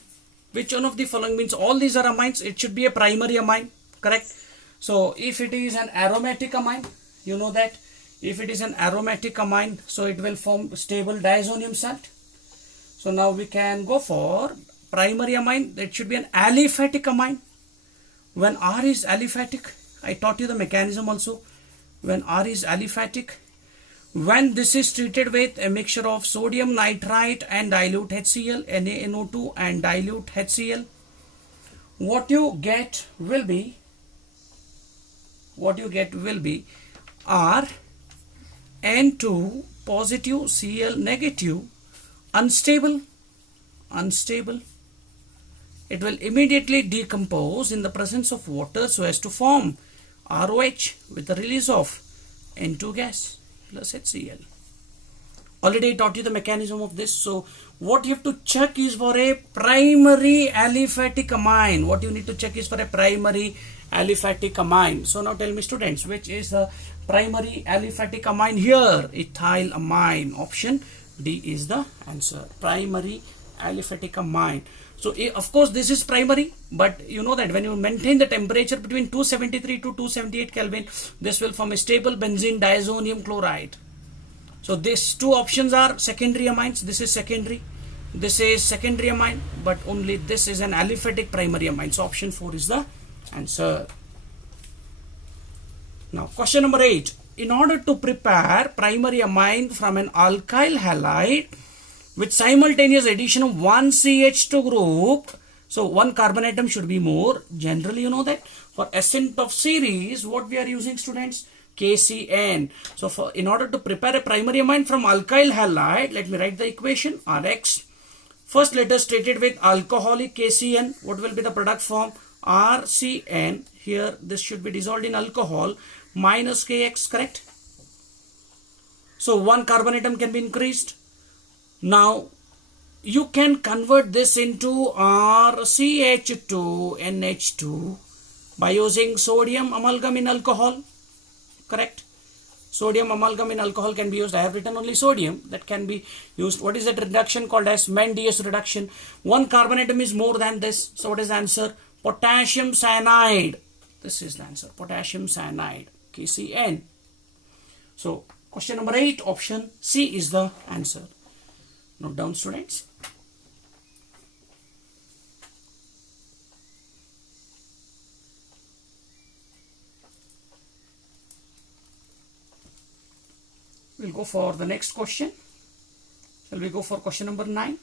which one of the following means all these are amines. It should be a primary amine, correct? So if it is an aromatic amine, you know that if it is an aromatic amine, so it will form stable diazonium salt. So now we can go for primary amine. That should be an aliphatic amine. When R is aliphatic, I taught you the mechanism also. When R is aliphatic, when this is treated with a mixture of sodium nitrite and dilute HCl, NaNO2 and dilute HCl, what you get will be R N2 positive Cl negative, unstable. It will immediately decompose in the presence of water so as to form ROH with the release of N2 gas plus HCl. Already I taught you the mechanism of this. So what you have to check is for a primary aliphatic amine. What you need to check is for a primary aliphatic amine. So now tell me students, which is the primary aliphatic amine here? Ethyl amine. Option D is the answer. Primary aliphatic amine. So of course this is primary, but you know that when you maintain the temperature between 273 to 278 Kelvin, this will form a stable benzene diazonium chloride. So these two options are secondary amines. This is secondary. This is secondary amine, but only this is an aliphatic primary amine. So option 4 is the answer. Now question number 8. In order to prepare primary amine from an alkyl halide with simultaneous addition of one CH2 group, so one carbon atom should be more. Generally you know that for ascent of series, what we are using students? KCN. So in order to prepare a primary amine from alkyl halide, let me write the equation RX. First let us treat it with alcoholic KCN. What will be the product form? RCN. Here this should be dissolved in alcohol minus KX, correct? So one carbon atom can be increased. Now you can convert this into RCH2NH2 by using sodium amalgam in alcohol, correct? Sodium amalgam in alcohol can be used. I have written only sodium. That can be used. What is that reduction called as Mendes reduction? One carbon atom is more than this. So what is the answer? Potassium cyanide. This is the answer. Potassium cyanide. KCN. So question number 8, option C is the answer. Note down students. We'll go for the next question. Shall we go for question number 9?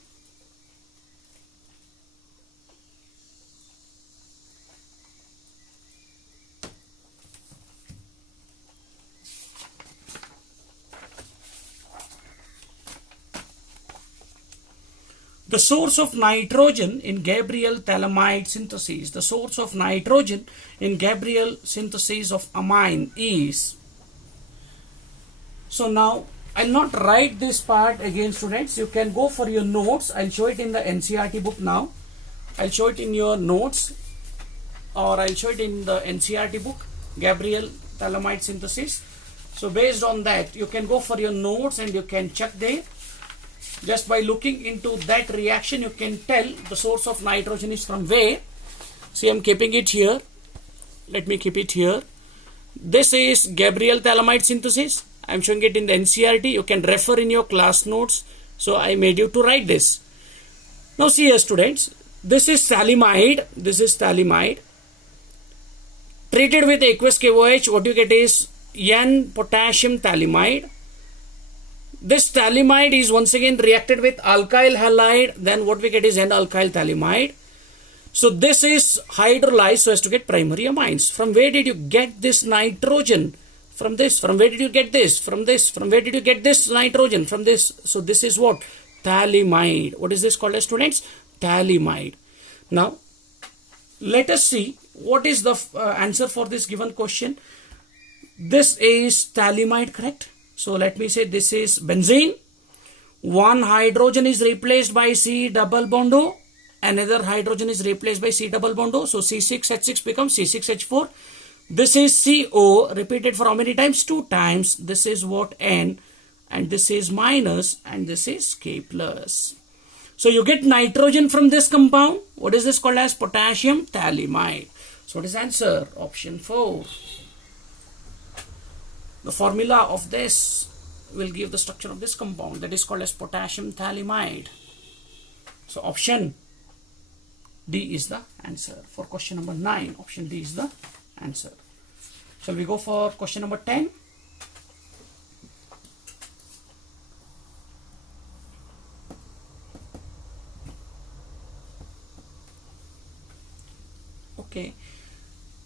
The source of nitrogen in Gabriel phthalimide synthesis. The source of nitrogen in Gabriel synthesis of amine is. So now I'll not write this part again students. You can go for your notes. I'll show it in the NCERT book now. I'll show it in your notes, or I'll show it in the NCERT book, Gabriel phthalimide synthesis. So based on that, you can go for your notes and you can check there. Just by looking into that reaction, you can tell the source of nitrogen is from where. See, I'm keeping it here. Let me keep it here. This is Gabriel phthalimide synthesis. I'm showing it in the NCERT. You can refer in your class notes. So I made you to write this. Now see here students. This is phthalimide. This is phthalimide. Treated with aqueous KOH, what you get is N potassium phthalimide. This phthalimide is once again reacted with alkyl halide. Then what we get is N-alkyl phthalimide. So this is hydrolyzed so as to get primary amines. From where did you get this nitrogen? From this. From where did you get this? From this. From where did you get this nitrogen? From this. So this is what? Phthalimide. What is this called as students? Phthalimide. Now let us see what is the answer for this given question. This is phthalimide, correct? So let me say this is benzene. One hydrogen is replaced by C double bond O. Another hydrogen is replaced by C double bond O. So C6H6 becomes C6H4. This is CO repeated for how many times? 2 times. This is what? N. And this is minus. And this is K plus. So you get nitrogen from this compound. What is this called as? Potassium phthalimide. So what is the answer? Option 4. The formula of this will give the structure of this compound, that is called as potassium phthalimide. So option D is the answer for question number 9. Option D is the answer. Shall we go for question number 10? Okay.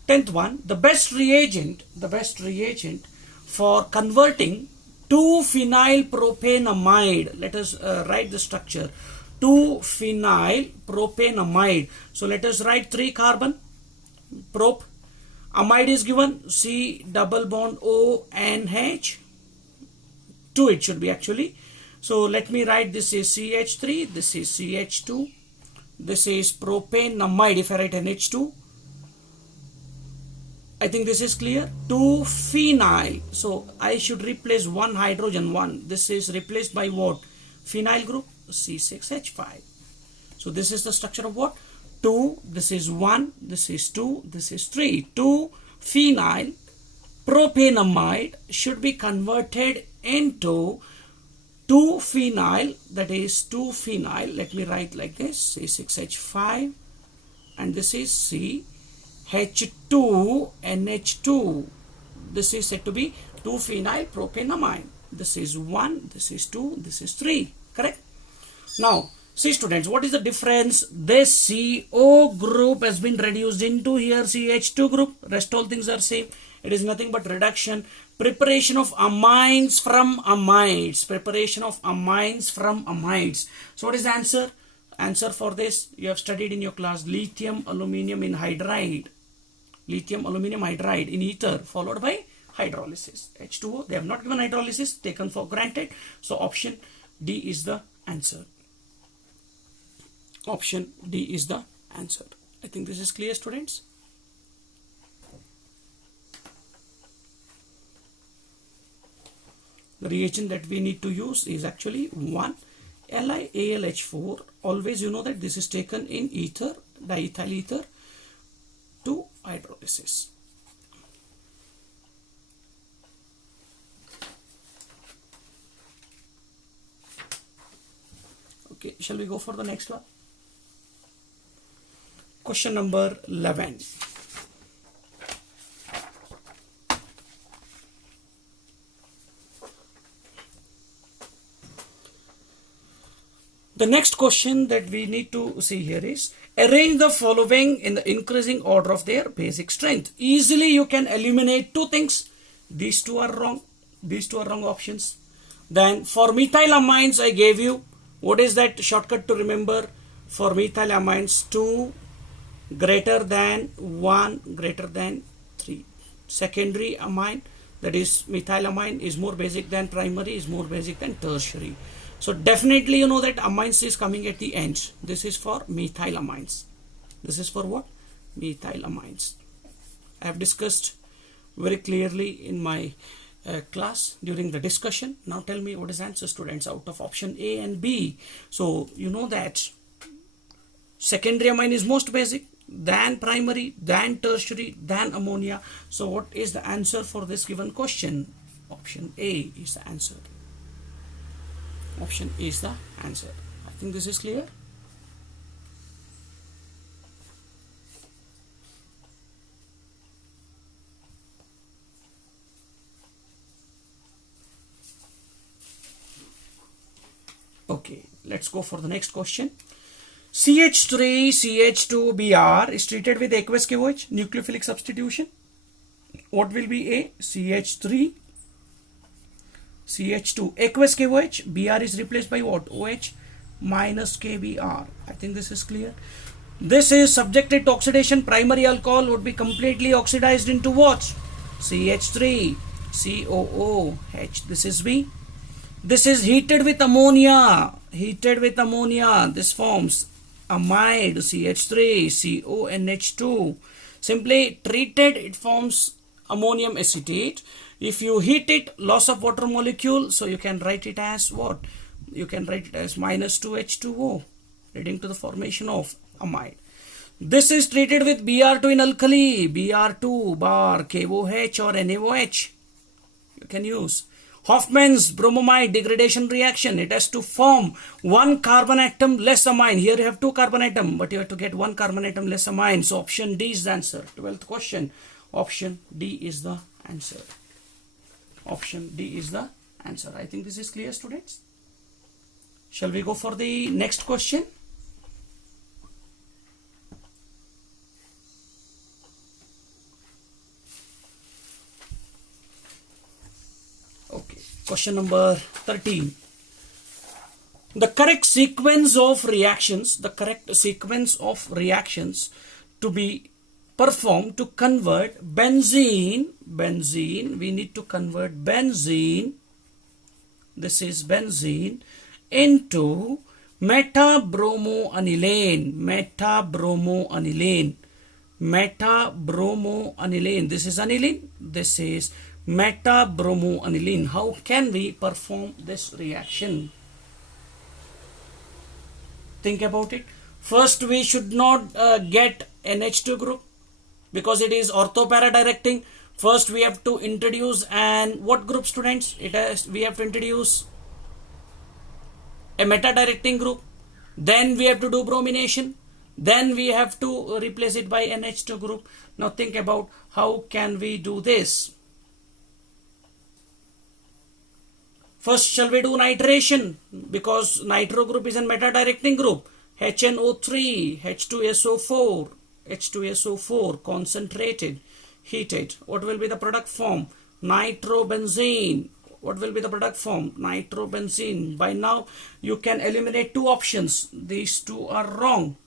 10th one, the best reagent for converting 2-phenylpropanamide. Let us write the structure. 2-phenylpropanamide. So let us write 3 carbon prop. Amide is given C double bond O NH. 2 it should be actually. So let me write, this is CH3, this is CH2, this is propanamide. If I write NH2, I think this is clear. 2-phenyl. So I should replace one hydrogen, one. This is replaced by what? Phenyl group, C6H5. So this is the structure of what? 2, this is 1, this is 2, this is 3. 2-phenyl propanamide should be converted into 2-phenyl, that is 2-phenyl. Let me write like this, C6H5, and this is CH2NH2. This is said to be 2-phenyl propanamide. This is 1, this is 2, this is 3. Correct? Now, see students, what is the difference? This CO group has been reduced into here CH2 group. Rest all things are same. It is nothing but reduction. Preparation of amines from amides. Preparation of amines from amides. So what is the answer? Answer for this, you have studied in your class, lithium aluminum in hydride. Lithium aluminum hydride in ether followed by hydrolysis. H2O, they have not given hydrolysis, taken for granted. So option D is the answer. Option D is the answer. I think this is clear, students. The reagent that we need to use is actually 1 LiAlH4. Always you know that this is taken in ether, diethyl ether, to hydrolysis. Okay, shall we go for the next one? Question number 11. The next question that we need to see here is, arrange the following in the increasing order of their basic strength. Easily you can eliminate two things. These two are wrong. These two are wrong options. Then for methylamines, I gave you, what is that shortcut to remember? For methylamines, 2 greater than 1 greater than 3. Secondary amine, that is methylamine, is more basic than primary, is more basic than tertiary. So definitely you know that amines is coming at the end. This is for methylamines. This is for what? Methylamines. I have discussed very clearly in my class during the discussion. Now tell me what is the answer, students, out of option A and B. So you know that secondary amine is most basic, than primary, than tertiary, than ammonia. So what is the answer for this given question? Option A is the answer. Option A is the answer. I think this is clear. Okay, let's go for the next question. CH3 CH2 Br is treated with aqueous KOH, nucleophilic substitution. What will be A? CH3 CH2 aqueous KOH, Br is replaced by what? OH minus KBr. I think this is clear. This is subjected to oxidation. Primary alcohol would be completely oxidized into what? CH3 COOH. This is B. This is heated with ammonia. Heated with ammonia, this forms amide, CH3 CONH2. Simply treated, it forms ammonium acetate. If you heat it, loss of water molecule, so you can write it as what? You can write it as minus 2H2O, leading to the formation of amide. This is treated with Br2 in alkali, Br2 bar KOH or NaOH. You can use Hoffman's bromamide degradation reaction. It has to form one carbon atom less amine. Here you have two carbon atom, but you have to get one carbon atom less amine. So option D is the answer. 12th question. Option D is the answer. Option D is the answer. I think this is clear, students. Shall we go for the next question? Okay, question number 13. The correct sequence of reactions, to be performed to convert benzene, we need to convert benzene this is benzene, into metabromoaniline, metabromoaniline, metabromoaniline. This is aniline, this is metabromoaniline. How can we perform this reaction? Think about it. First, we should not get NH2 group because it is orthopara directing. First, we have to introduce what group, students? We have to introduce a meta directing group. Then we have to do bromination. Then we have to replace it by NH2 group. Now think about how can we do this. First, shall we do nitration? Because nitro group is a meta directing group. HNO3, H2SO4, H2SO4 concentrated, heated. What will be the product form? Nitrobenzene. What will be the product form? Nitrobenzene. By now you can eliminate two options. These two are wrong.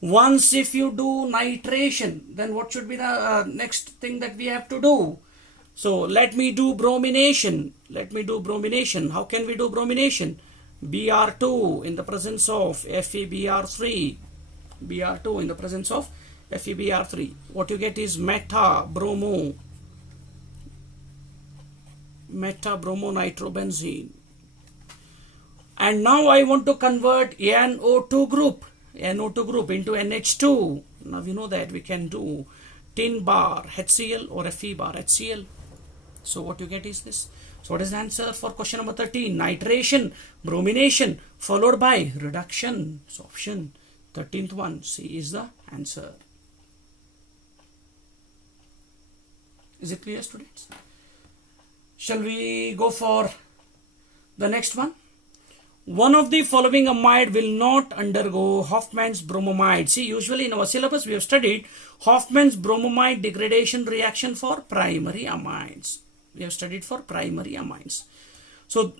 Once if you do nitration, then what should be the next thing that we have to do? So let me do bromination. Let me do bromination. How can we do bromination? Br2 in the presence of FeBr3. Br2 in the presence of FeBr3. What you get is metabromo-nitrobenzene. And now I want to convert NO2 group into NH2. Now we know that we can do tin bar HCl or Fe bar HCl. So what you get is this. So what is the answer for question number 13? Nitration, bromination followed by reduction. So option 13th one, C is the answer. Is it clear, students? Shall we go for the next one? One of the following amide will not undergo Hofmann's bromamide. See, usually in our syllabus we have studied Hofmann's bromamide degradation reaction for primary amines. We have studied for primary amines. So,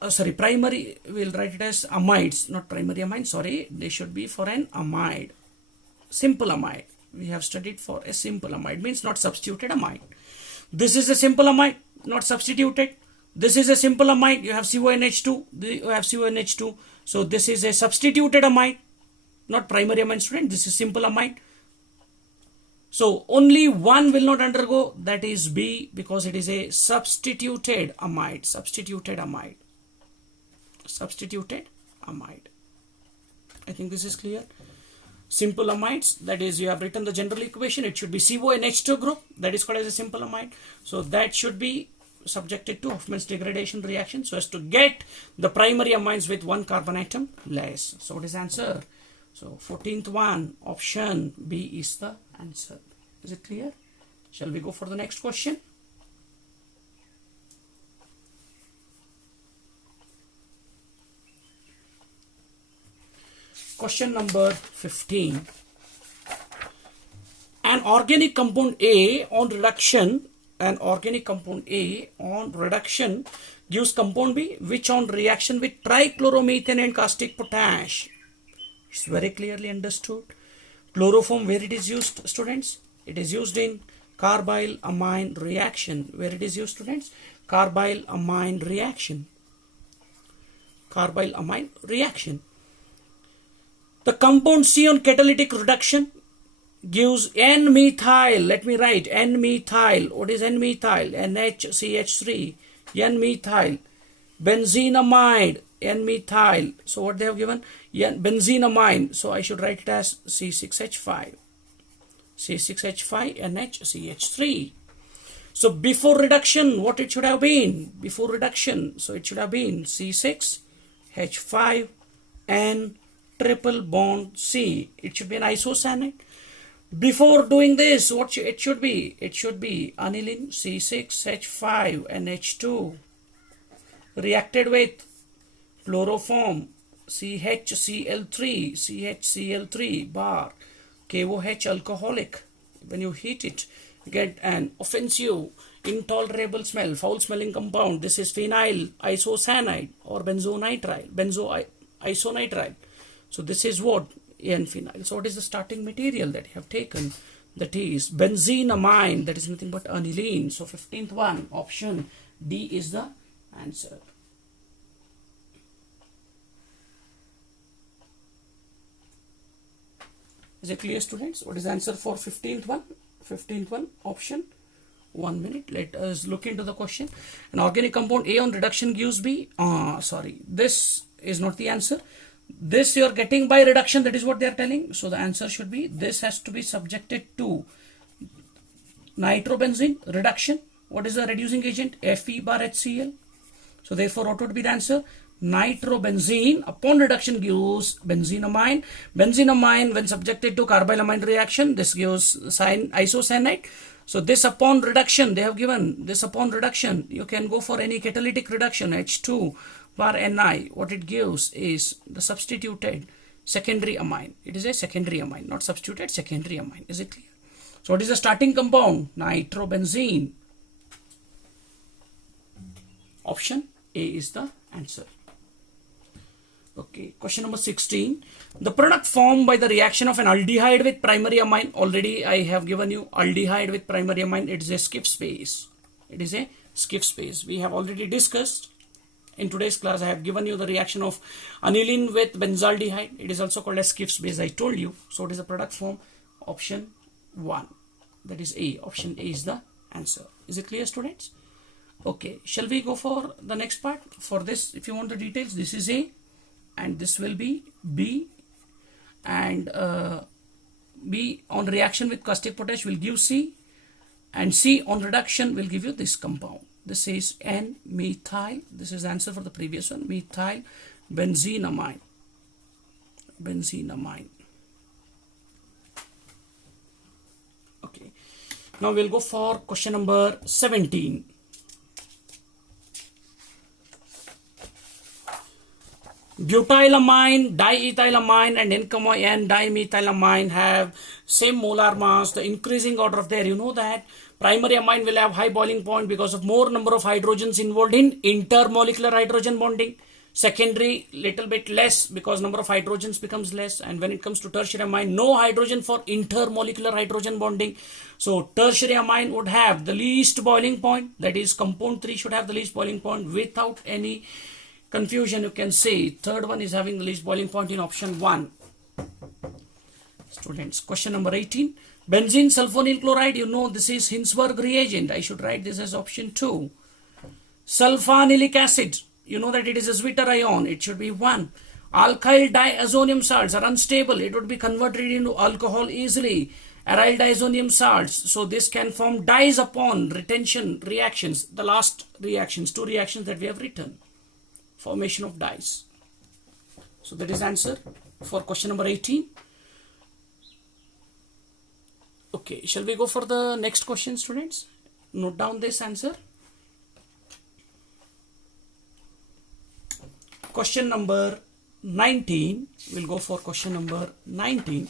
primary, we'll write it as amides, not primary amines. Sorry, they should be for an amide. Simple amide. We have studied for a simple amide, means not substituted amide. This is a simple amide, not substituted. This is a simple amide. You have CONH2. You have CONH2. So this is a substituted amide, not primary amide, student. This is simple amide. So only one will not undergo, that is B, because it is a substituted amide. Substituted amide. Substituted amide. I think this is clear. Simple amides, that is, you have written the general equation. It should be CONH2 group. That is called as a simple amide. So that should be subjected to Hofmann's degradation reaction so as to get the primary amines with one carbon atom less. So what is the answer? So 14th one, option B is the answer. Is it clear? Shall we go for the next question? Question number 15. An organic compound A on reduction gives compound B which on reaction with trichloromethane and caustic potash. It's very clearly understood. Chloroform, where it is used, students? It is used in carbyl amine reaction. Where it is used, students? Carbyl amine reaction. Carbyl amine reaction. The compound C on catalytic reduction gives N-methyl. Let me write N-methyl. What is N-methyl? NHCH3. N-methyl. Benzenamide. N-methyl. So what they have given? Benzenamine. So I should write it as C6H5. C6H5 NHCH3. So before reduction, what it should have been? Before reduction, so it should have been C6H5 N triple bond C. It should be an isocyanide. Before doing this, what it should be? It should be aniline C6H5 NH2 reacted with chloroform CHCl3 bar KOH alcoholic. When you heat it, you get an offensive, intolerable smell, foul smelling compound. This is phenyl isocyanide or benzoisonitrile. So this is what? N-phenyl. So what is the starting material that you have taken? That is benzenamine. That is nothing but aniline. So 15th one, option D is the answer. Is it clear, students? What is the answer for 15th one? 15th one, option. 1 minute. Let us look into the question. An organic compound A on reduction gives B. Sorry, this is not the answer. This you are getting by reduction. That is what they are telling. So the answer should be this has to be subjected to nitrobenzene reduction. What is the reducing agent? Fe bar HCl. So therefore, what would be the answer? Nitrobenzene upon reduction gives benzenamine. Benzenamine when subjected to carbylamine reaction, this gives isocyanate. So this upon reduction, they have given this upon reduction, you can go for any catalytic reduction, H2 bar Ni. What it gives is the substituted secondary amine. It is a secondary amine, not substituted, secondary amine. Is it clear? So what is the starting compound? Nitrobenzene. Option A is the answer. Okay, question number 16. The product formed by the reaction of an aldehyde with primary amine. Already I have given you aldehyde with primary amine. It is a skip space. It is a skip space. We have already discussed in today's class. I have given you the reaction of aniline with benzaldehyde. It is also called a skip space. I told you. So it is a product form. Option 1. That is A. Option A is the answer. Is it clear, students? Okay. Shall we go for the next part? For this, if you want the details, this is A. And this will be B, and B on reaction with caustic potash will give C, and C on reduction will give you this compound. This is N-methyl. This is the answer for the previous one. Methyl benzenamine. Benzenamine. Okay. Now we'll go for question number 17. Butylamine, diethylamine and N-dimethylamine have same molar mass. The increasing order of there, you know that primary amine will have high boiling point because of more number of hydrogens involved in intermolecular hydrogen bonding. Secondary little bit less because number of hydrogens becomes less. And when it comes to tertiary amine, no hydrogen for intermolecular hydrogen bonding. So tertiary amine would have the least boiling point. That is compound 3 should have the least boiling point without any confusion. You can say third one is having the least boiling point in option 1. Students, question number 18. Benzene sulfonyl chloride, you know this is Hinsberg reagent. I should write this as option 2. Sulfanilic acid, you know that it is a Zwitter ion. It should be 1. Alkyl diazonium salts are unstable. It would be converted into alcohol easily. Aryl diazonium salts. So this can form dyes upon retention reactions. The last reactions, 2 reactions that we have written. Formation of dyes. So that is answer for question number 18. Okay, shall we go for the next question, students? Note down this answer. Question number 19. We'll go for question number 19.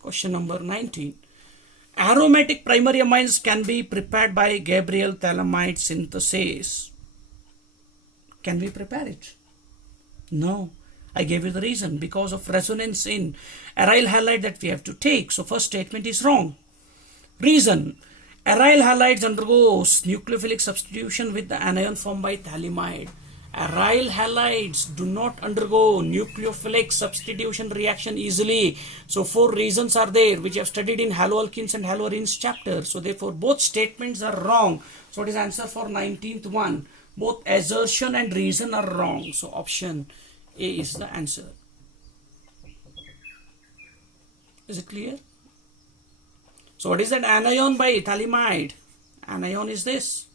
Question number 19. Aromatic primary amines can be prepared by Gabriel phthalimide synthesis. Can we prepare it? No. I gave you the reason. Because of resonance in aryl halide that we have to take. So first statement is wrong. Reason. Aryl halides undergoes nucleophilic substitution with the anion formed by phthalimide. Aryl halides do not undergo nucleophilic substitution reaction easily. So 4 reasons are there which I have studied in haloalkenes and haloarenes chapter. So therefore both statements are wrong. So what is answer for 19th one? Both assertion and reason are wrong. So option A is the answer. Is it clear? So what is that anion by phthalimide? Anion is this.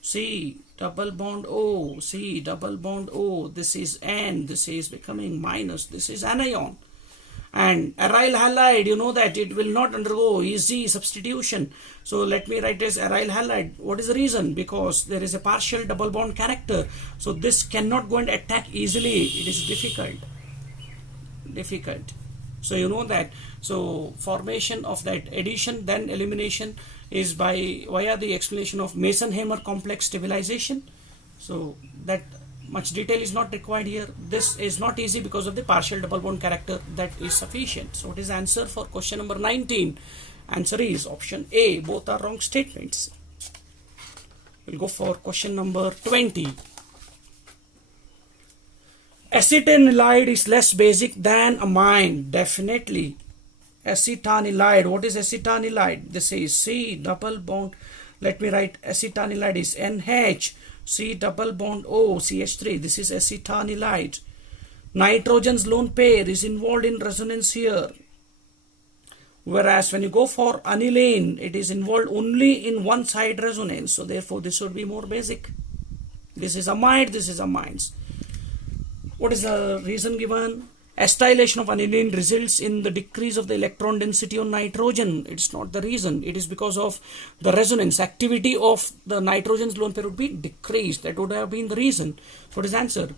C double bond O. C double bond O. This is N. This is becoming minus. This is anion. And aryl halide, you know that it will not undergo easy substitution. So let me write as aryl halide. What is the reason? Because there is a partial double bond character. So this cannot go and attack easily. It is difficult. Difficult. So you know that. So formation of that addition then elimination is via the explanation of Mason-Hamer complex stabilization. So that much detail is not required here. This is not easy because of the partial double bond character. That is sufficient. So what is the answer for question number 19? Answer is option A. Both are wrong statements. We'll go for question number 20. Acetanilide is less basic than amine. Definitely. Acetanilide. What is acetanilide? This is C double bond. Let me write acetanilide is NH. C double bond O, CH3. This is acetanilide. Nitrogen's lone pair is involved in resonance here. Whereas when you go for aniline, it is involved only in one side resonance. So therefore this would be more basic. This is amide, this is amines. What is the reason given? Acetylation of aniline results in the decrease of the electron density on nitrogen. It's not the reason. It is because of the resonance. Activity of the nitrogen's lone pair would be decreased. That would have been the reason. What is the answer?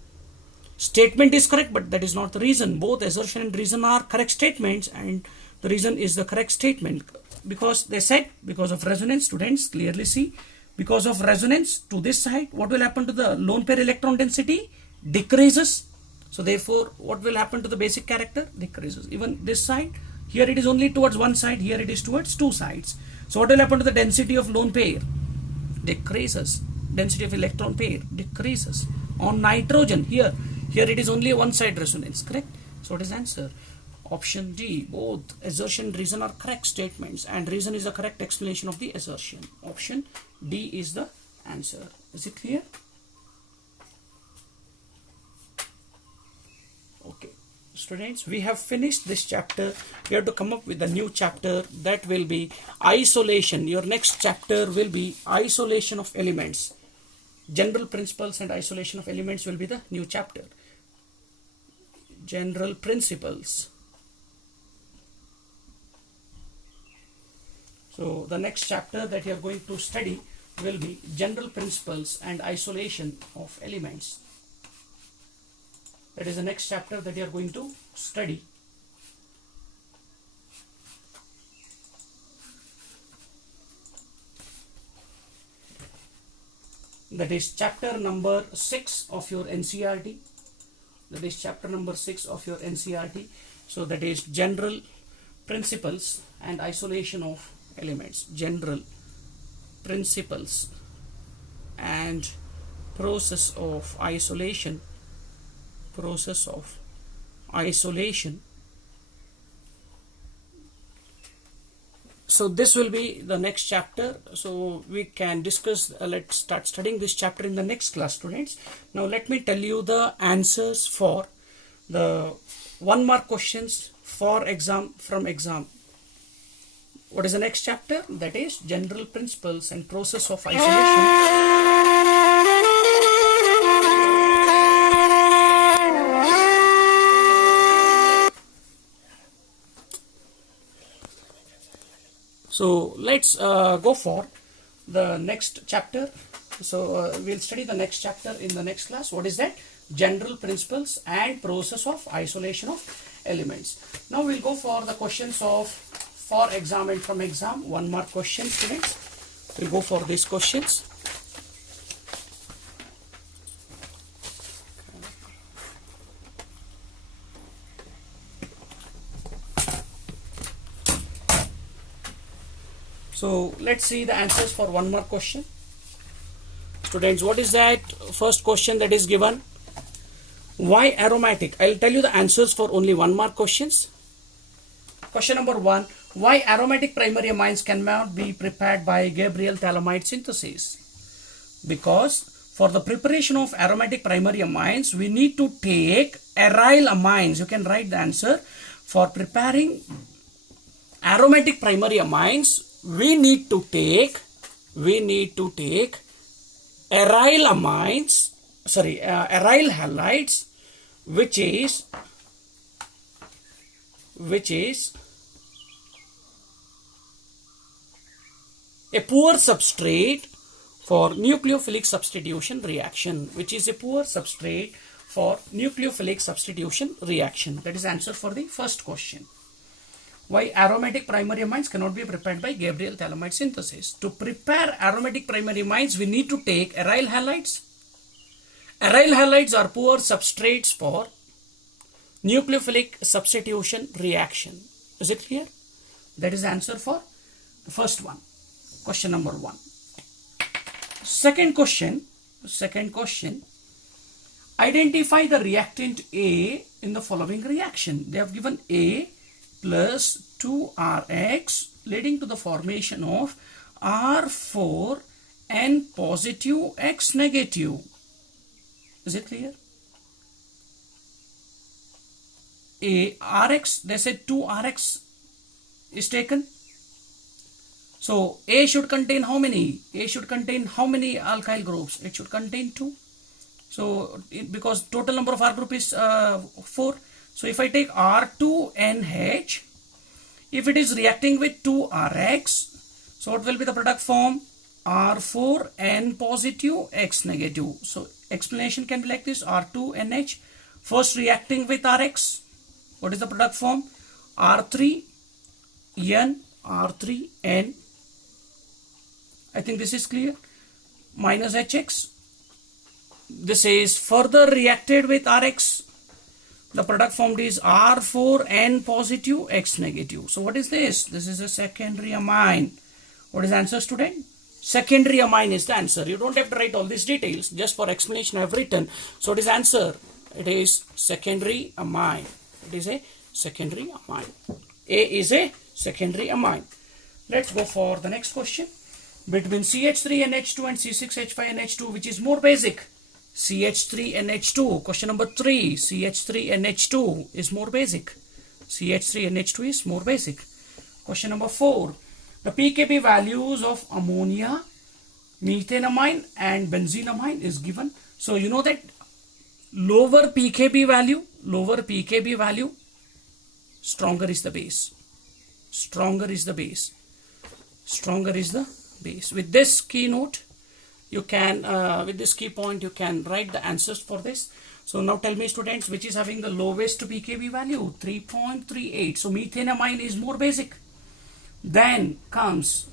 Statement is correct, but that is not the reason. Both assertion and reason are correct statements, and the reason is the correct statement. Because they said, because of resonance, students clearly see, because of resonance to this side, what will happen to the lone pair electron density? Decreases. So therefore, what will happen to the basic character? Decreases. Even this side, here it is only towards one side, here it is towards two sides. So what will happen to the density of lone pair? Decreases. Density of electron pair decreases. On nitrogen, here it is only one side resonance, correct? So what is the answer? Option D. Both assertion and reason are correct statements, and reason is the correct explanation of the assertion. Option D is the answer. Is it clear? Okay, students, we have finished this chapter. We have to come up with a new chapter, that will be isolation. Your next chapter will be isolation of elements. General principles and isolation of elements will be the new chapter. General principles. So the next chapter that you are going to study will be general principles and isolation of elements. That is the next chapter that you are going to study. That is chapter number 6 of your NCERT. That is chapter number 6 of your NCERT. So that is general principles and isolation of elements. General principles and process of isolation. Process of isolation. So this will be the next chapter. So we can discuss, let's start studying this chapter in the next class, students. Now let me tell you the answers for the 1 mark questions for exam, from exam. What is the next chapter? That is general principles and process of isolation. So let's go for the next chapter. So we'll study the next chapter in the next class. What is that? General principles and process of isolation of elements. Now we'll go for the questions of for exam and from exam. 1 mark questions, students. We'll go for these questions. So let's see the answers for 1 mark question. Students, what is that first question that is given? Why aromatic? I'll tell you the answers for only 1 mark questions. Question number 1. Why aromatic primary amines cannot be prepared by Gabriel phthalate synthesis? Because for the preparation of aromatic primary amines, we need to take aryl amines. You can write the answer. For preparing aromatic primary amines, we need to take aryl amines, aryl halides, which is a poor substrate for nucleophilic substitution reaction, which is a poor substrate for nucleophilic substitution reaction. That is the answer for the first question. Why aromatic primary amines cannot be prepared by Gabriel phthalate synthesis? To prepare aromatic primary amines, we need to take aryl halides. Aryl halides are poor substrates for nucleophilic substitution reaction. Is it clear? That is the answer for the first one. Question number 1. Second question. Identify the reactant A in the following reaction. They have given A plus 2RX leading to the formation of R4 N positive X negative. Is it clear? RX, they said 2RX is taken. So A should contain how many? A should contain how many alkyl groups? It should contain 2. So because total number of R group is 4. So if I take R2NH, if it is reacting with 2RX, so what will be the product form? R4N positive X negative. So explanation can be like this: R2NH first reacting with RX. What is the product form? R3N, R3N. I think this is clear. Minus HX. This is further reacted with RX. The product formed is R4N positive X negative. So what is this? This is a secondary amine. What is the answer, student? Secondary amine is the answer. You don't have to write all these details. Just for explanation I have written. So what is the answer? It is secondary amine. It is a secondary amine. A is a secondary amine. Let's go for the next question. Between CH3NH2 and C6H5NH2, which is more basic? CH3NH2. Question number 3. CH3NH2 is more basic. CH3NH2 is more basic. Question number 4. The pKb values of ammonia, methanamine and benzenamine is given. So you know that lower pKb value, stronger is the base. Stronger is the base. Stronger is the base. With this keynote, you can, with this key point, you can write the answers for this. So now tell me, students, which is having the lowest pKb value? 3.38. So methanamine is more basic. Then comes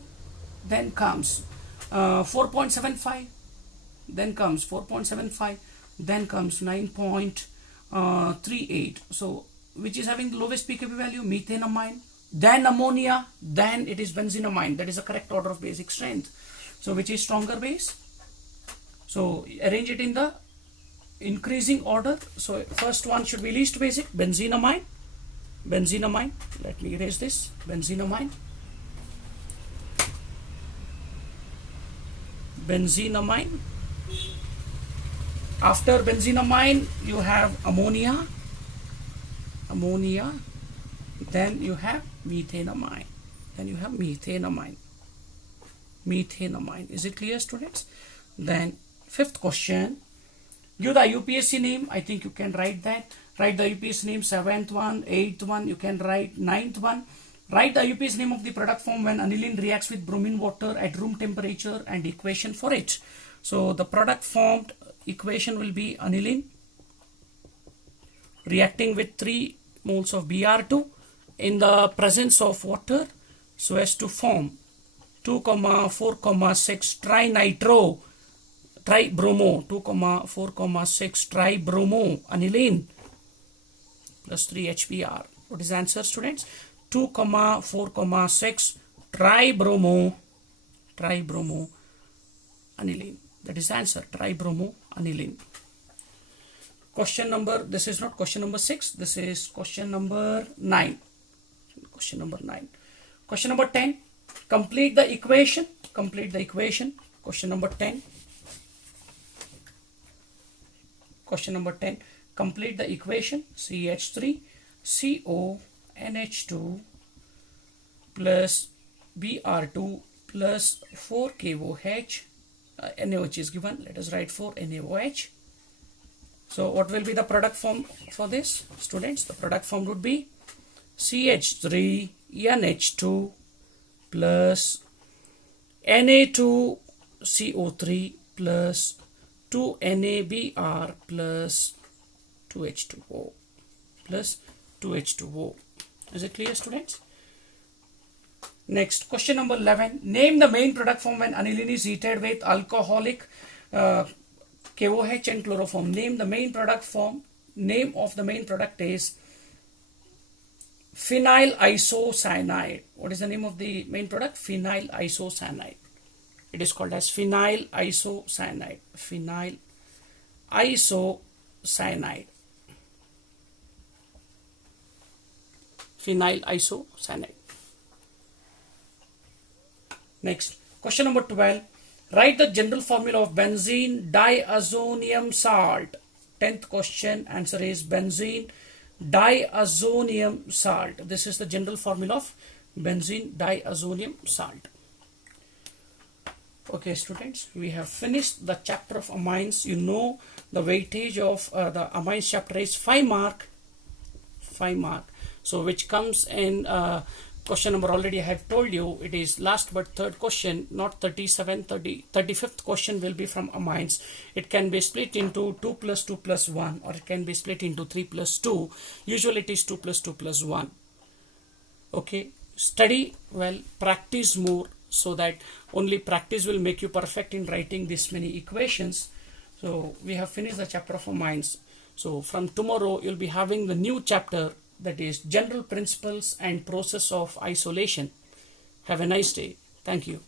4.75. Then comes 4.75. Then comes 9.38. So which is having the lowest pKb value? Methanamine. Then ammonia. Then it is benzenamine. That is the correct order of basic strength. So which is stronger base? So arrange it in the increasing order. So first one should be least basic, benzenamine. Benzenamine. Let me erase this. Benzenamine. Benzenamine. After benzenamine, you have ammonia. Ammonia. Then you have methanamine. Then you have methanamine. Methanamine. Is it clear, students? Then fifth question. Give the UPSC name. I think you can write that. Write the UPSC name, 7th one, 8th one. You can write 9th one. Write the UPSC name of the product form when aniline reacts with bromine water at room temperature and equation for it. So the product formed equation will be aniline reacting with 3 moles of Br2 in the presence of water so as to form 2,4,6 trinitro tribromo, 2,4,6 tribromo aniline plus 3 HBr. What is the answer, students? 2,4,6 tribromo aniline. That is the answer, tribromo aniline. Question number, this is not question number 6, this is question number 9. Question number 9. Question number 10. Complete the equation. Complete the equation. Question number 10. Question number 10. Complete the equation. CH3CONH2 plus Br2 plus 4KOH. NaOH is given. Let us write 4NaOH. So what will be the product form for this, students? The product form would be CH3NH2 plus Na2CO3 plus 2NaBr plus 2H2O plus 2H2O. Is it clear, students? Next, question number 11. Name the main product form when aniline is heated with alcoholic KOH and chloroform. Name the main product form. Name of the main product is phenyl isocyanide. What is the name of the main product? Phenyl isocyanide. It is called as phenyl isocyanide. Phenyl isocyanide. Phenyl isocyanide. Next, question number 12. Write the general formula of benzene diazonium salt. 10th question, answer is benzene diazonium salt. This is the general formula of benzene diazonium salt. Okay students, we have finished the chapter of amines. You know the weightage of the amines chapter is 5 mark. 5 mark. So which comes in question number, already I have told you, it is last but third question, not 35th question will be from amines. It can be split into 2 plus 2 plus 1, or it can be split into 3 plus 2. Usually it is 2 plus 2 plus 1. Okay, study well, practice more, so that only practice will make you perfect in writing this many equations. So we have finished the chapter of amines. So from tomorrow you'll be having the new chapter, that is general principles and process of isolation. Have a nice day. Thank you.